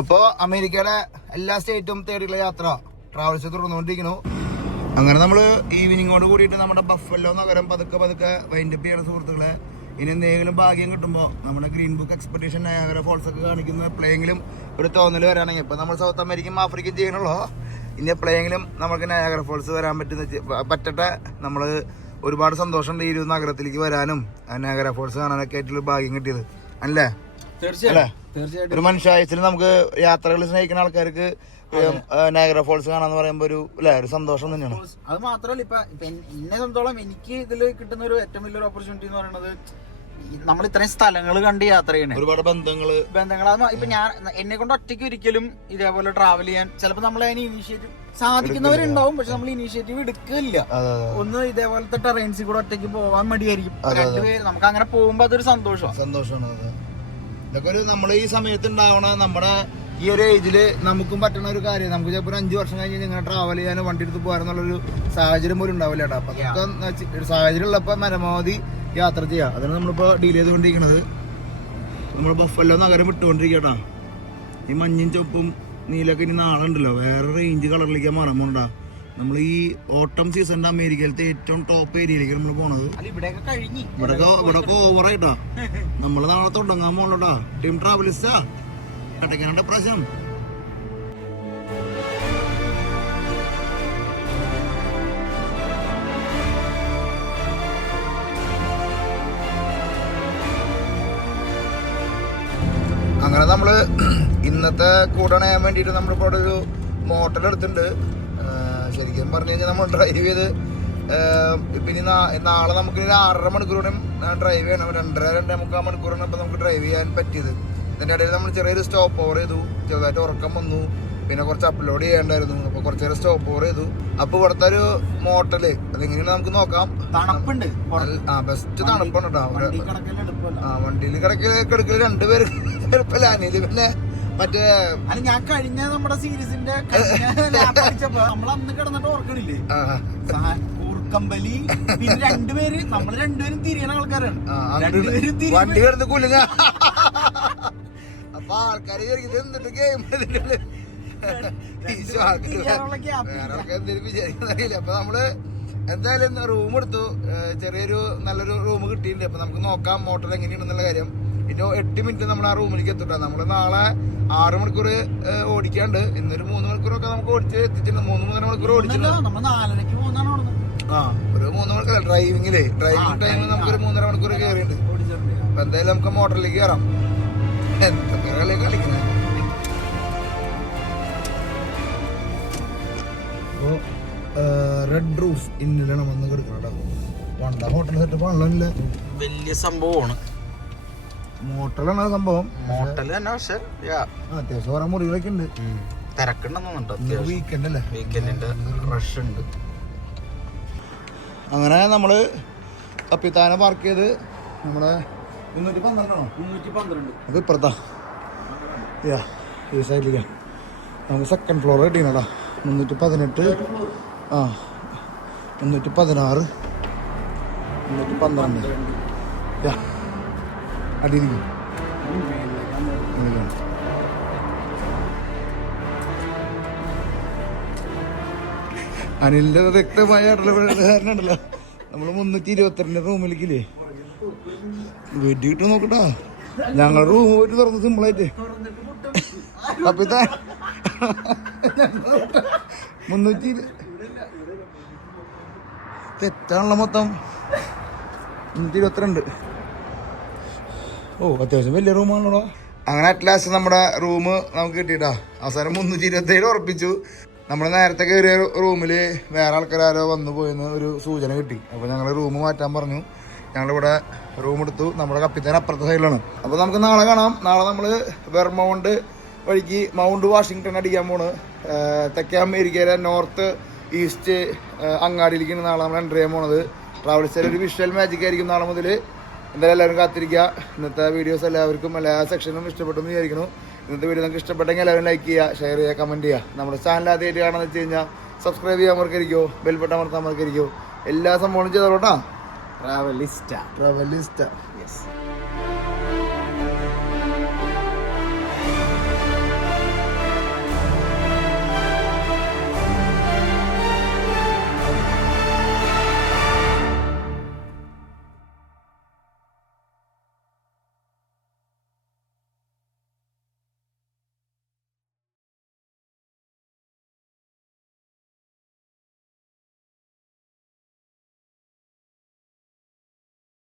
അപ്പൊ അമേരിക്കയുടെ എല്ലാ സ്റ്റേറ്റും തേടിയുള്ള യാത്ര ട്രാവൽസ് തുടർന്നുകൊണ്ടിരിക്കുന്നു. അങ്ങനെ നമ്മള് ഈവനിങ്ങോട് കൂടിയിട്ട് നമ്മുടെ ബഫല്ലോ നഗരം പതുക്കെ വൈൻഡപ്പ് ചെയ്യണ സുഹൃത്തുക്കളെ. ഇനി എന്തെങ്കിലും ഭാഗ്യം കിട്ടുമ്പോൾ നമ്മുടെ green book expedition Niagara Falls ഒക്കെ കാണിക്കുന്ന എപ്പോഴെങ്കിലും ഒരു തോന്നൽ വരാണെങ്കിൽ ഇപ്പൊ നമ്മൾ സൗത്ത് അമേരിക്കയും ആഫ്രിക്കയും ചെയ്യണല്ലോ. ഇനി എപ്പോഴെങ്കിലും നമുക്ക് നയാഗ്ര ഫോൾസ് വരാൻ പറ്റട്ടെ. നമ്മൾ ഒരുപാട് സന്തോഷമുണ്ട് ഈ ഒരു നഗരത്തിലേക്ക് വരാനും നയാഗ്ര ഫോൾസ് കാണാനൊക്കെ ആയിട്ടുള്ള ഭാഗ്യം കിട്ടിയത് അല്ലേ? തീർച്ചയായിട്ടും ഒരു മനുഷ്യായുസിൽ നമുക്ക് യാത്രകൾ സ്നേഹിക്കുന്ന ആൾക്കാർക്ക് നയാഗ്ര ഫോൾസ് കാണാന്ന് പറയുമ്പോ ഒരു സന്തോഷം തന്നെയാണ്. അത് മാത്രമല്ല ഇപ്പൊ എന്നെ സംബന്ധിച്ചോളം എനിക്ക് ഇതിൽ കിട്ടുന്ന ഒരു ഏറ്റവും വലിയൊരു ഓപ്പർച്യൂണിറ്റി എന്ന് പറയുന്നത് നമ്മൾ ഇത്രയും സ്ഥലങ്ങൾ കണ്ട് യാത്ര ചെയ്യണേ. ഒരുപാട് ബന്ധങ്ങൾ ഇപ്പൊ ഞാൻ എന്നെ കൊണ്ട് ഒറ്റയ്ക്ക് ഒരിക്കലും ഇതേപോലെ ട്രാവൽ ചെയ്യാൻ ചിലപ്പോൾ നമ്മൾ അതിന് ഇനീഷ്യേറ്റീവ് സാധിക്കുന്നവരുണ്ടാവും. പക്ഷെ നമ്മൾ ഇനീഷ്യേറ്റീവ് എടുക്കില്ല. ഒന്ന് ഇതേപോലത്തെ ടെറൈൻസിൽ കൂടെ ഒറ്റയ്ക്ക് പോവാൻ മടിയായിരിക്കും. രണ്ടുപേര് നമുക്ക് അങ്ങനെ പോകുമ്പോ അതൊരു സന്തോഷമാണ്. ഇതൊക്കെ ഒരു നമ്മൾ ഈ സമയത്ത് ഉണ്ടാവണ നമ്മുടെ ഈ ഒരു ഏജില് നമുക്കും പറ്റുന്ന ഒരു കാര്യം. നമുക്ക് ചിലപ്പോൾ 5 വർഷം കഴിഞ്ഞ് ഇങ്ങനെ ട്രാവൽ ചെയ്യാനും വണ്ടി എടുത്ത് പോകാനെന്നുള്ളൊരു സാഹചര്യം പോലും ഉണ്ടാവില്ല കേട്ടോ. അപ്പൊ അതൊക്കെ സാഹചര്യം ഉള്ളപ്പോൾ പരമാവധി യാത്ര ചെയ്യാം. അതാണ് നമ്മളിപ്പോ ഡീൽ ചെയ്തുകൊണ്ടിരിക്കുന്നത്. നമ്മൾ ബഫല്ലോ നഗരം വിട്ടുകൊണ്ടിരിക്കട്ടാ. ഈ മഞ്ഞും ചുവപ്പും നീലൊക്കെ ഇനി നാളെ ഉണ്ടല്ലോ വേറെ റേഞ്ച് കളറിലേക്ക് മാറുമ്പോണ്ടാ. നമ്മൾ ഈ ഓട്ടം സീസണിന്റെ അമേരിക്കയിലത്തെ ഏറ്റവും ടോപ്പ് ഏരിയയിലേക്ക് നമ്മൾ പോണത്. ഇവിടെ ഓവറായിട്ടാ. നമ്മൾ നാളെ തുടങ്ങാൻ പോണോട്ടാ. ടീം ട്രാവലിസ്റ്റാ കട്ടക്കാനുണ്ട് പ്രാവശ്യം. അങ്ങനെ നമ്മൾ ഇന്നത്തെ കൂടണയാൻ വേണ്ടിയിട്ട് നമ്മളിപ്പോൾ അവിടെ ഒരു മോട്ടൽ എടുത്തിട്ടുണ്ട്. ശരിക്കും പറഞ്ഞു കഴിഞ്ഞാൽ നമ്മൾ ഡ്രൈവ് ചെയ്ത് ഇപ്പം ഇനി നാളെ നമുക്ക് 6.5 മണിക്കൂറും ഡ്രൈവ് ചെയ്യണം. 2.5 മണിക്കൂറാണ് ഇപ്പം നമുക്ക് ഡ്രൈവ് ചെയ്യാൻ പറ്റിയത്. ഇതിൻ്റെ ഇടയിൽ നമ്മൾ ചെറിയൊരു സ്റ്റോപ്പ് ഓവർ ചെയ്തു, ചെറുതായിട്ട് ഉറക്കം വന്നു, പിന്നെ കുറച്ച് അപ്ലോഡ് ചെയ്യേണ്ടായിരുന്നു. അപ്പോൾ കുറച്ച് നേരം സ്റ്റോപ്പ് ഓവർ ചെയ്തു. അപ്പോൾ ഇവിടുത്തെ ഒരു മോട്ടല് അതെങ്ങനെയാണ് നമുക്ക് നോക്കാം. തണുപ്പുണ്ട്, ബെസ്റ്റ് തണുപ്പാണ് കേട്ടോ. വണ്ടിയിൽ കിടക്കൽ 2 പേര് എളുപ്പമില്ല. അനില് പിന്നെ മറ്റേ ഞാൻ കഴിഞ്ഞ നമ്മുടെ സീരീസിന്റെ നമ്മൾ അന്ന് കിടന്നിട്ട് ഓർക്കണില്ലേ, കൂർക്കമ്പലി, പിന്നെ 2 പേര്, നമ്മൾ 2 പേരും തിരിയണ ആൾക്കാരാണ്. വണ്ടി കിടന്ന് കുലുങ്ങ. അപ്പൊ ആൾക്കാര് എന്നിട്ട് ഗെയിം എന്തെങ്കിലും വിചാരിക്കുന്നറിയില്ല. അപ്പൊ നമ്മള് എന്തായാലും റൂം എടുത്തു, ചെറിയൊരു നല്ലൊരു റൂം കിട്ടിയിട്ടുണ്ട്. അപ്പൊ നമുക്ക് നോക്കാം മോട്ടർ എങ്ങനെയാണെന്നുള്ള കാര്യം. പിന്നെ 8 മിനിറ്റ് നമ്മൾ ആ റൂമിലേക്ക് എത്തിട്ടാ. നമ്മള് നാളെ 6 മണിക്കൂർ ഓടിക്കാണ്ട്, ഇന്നൊരു 3 മണിക്കൂറൊക്കെ നമുക്ക് ഓടിച്ച് എത്തിച്ചിട്ടുണ്ട്. 3-3.5 മണിക്കൂർ ഓടിച്ചിട്ടുണ്ട്. ഒരു 3 മണിക്കൂർ ഡ്രൈവിംഗ് ടൈം നമുക്കൊരു 3.5 മണിക്കൂർ കയറിയിട്ടുണ്ട്. അപ്പൊ എന്തായാലും നമുക്ക് മോട്ടറിലേക്ക് കയറാം. എന്തൊക്കെ കളിയൊക്കെ കളിക്കുന്നത്. അപ്പോൾ റെഡ് റൂഫ് ഇന്നിലാണ് വന്ന് കിടക്കണം. പണ്ട ഹോട്ടൽ സെറ്റപ്പ് ആണല്ലോ, വലിയ സംഭവമാണ്. മോട്ടലാണ് സംഭവം. മോട്ടൽ തന്നെ, പക്ഷെ അത്യാവശ്യം കുറെ മുറികളൊക്കെ ഉണ്ട്. തിരക്കുണ്ടെന്നുണ്ട്. വീക്കെൻഡ് അല്ലേ, വീക്കെൻഡിന്റെ റഷ് ഉണ്ട്. അങ്ങനെ നമ്മള് കപ്പിത്താനെ പാർക്ക് ചെയ്ത് നമ്മളെ 312 അത് ഇപ്പുറത്താ ഈ സൈഡിലേക്കാ. നമുക്ക് സെക്കൻഡ് ഫ്ലോർ കിട്ടിക്കണടാ. 318 316 312 അടിയിരിക്കും. അനിലിന്റെ വ്യക്തമായ ഇടപെടലുകാരനുണ്ടല്ലോ. നമ്മള് 322 റൂമിലേക്കില്ലേ വെടിയിട്ട് നോക്കട്ടാ. ഞങ്ങളുടെ റൂം പോയിട്ട് തുറന്ന് സിമ്പിളായിട്ട് കപ്പിത്താൻ 300 തെറ്റാണല്ലോ. മൊത്തം 322. ഓ അത്യാവശ്യം വലിയ റൂമാണല്ലോ. അങ്ങനെ അറ്റ്ലാസ്റ്റ് നമ്മുടെ റൂം നമുക്ക് കിട്ടിയിട്ടാ. അവസാനം 327 ഉറപ്പിച്ചു. നമ്മൾ നേരത്തെ കയറിയ റൂമിൽ വേറെ ആൾക്കാരോ വന്നു പോയെന്ന് ഒരു സൂചന കിട്ടി. അപ്പോൾ ഞങ്ങൾ റൂം മാറ്റാൻ പറഞ്ഞു. ഞങ്ങളിവിടെ റൂം എടുത്തു. നമ്മുടെ കപ്പിത്താൻ അപ്പുറത്തെ സൈഡിലാണ്. അപ്പോൾ നമുക്ക് നാളെ കാണാം. നാളെ നമ്മൾ വെർമൗണ്ട് വഴിക്ക് മൗണ്ട് വാഷിങ്ടൺ അടിക്കാൻ പോണ്. തെക്കേ അമേരിക്കയിലെ നോർത്ത് ഈസ്റ്റ് അങ്ങാടിയിലേക്കാണ് നാളെ നമ്മൾ എൻ്റർ ചെയ്യാൻ പോണത്. ട്രാവൽസിൽ ഒരു വിഷ്വൽ മാജിക് ആയിരിക്കും നാളെ മുതൽ. എന്തായാലും എല്ലാവരും കാത്തിരിക്കുക. ഇന്നത്തെ വീഡിയോസ് എല്ലാവർക്കും എല്ലാ സെക്ഷനും ഇഷ്ടപ്പെട്ടെന്ന് വിചാരിക്കുന്നു. ഇന്നത്തെ വീഡിയോ നിങ്ങൾക്ക് ഇഷ്ടപ്പെട്ടെങ്കിൽ എല്ലാവരും ലൈക്ക് ചെയ്യുക, ഷെയർ ചെയ്യുക, കമൻറ്റ് ചെയ്യുക. നമ്മുടെ ചാനൽ ആദ്യമായിട്ട് കാണാമെന്ന് വെച്ച് കഴിഞ്ഞാൽ സബ്സ്ക്രൈബ് ചെയ്യാൻ മറക്കരിക്കോ, ബെൽ ബട്ടൺ അമർത്താൻ മറക്കരിക്കോ. എല്ലാ സംഭവങ്ങളും ചെയ്തോട്ടാ. ട്രാവലിസ്റ്റ. യെസ്.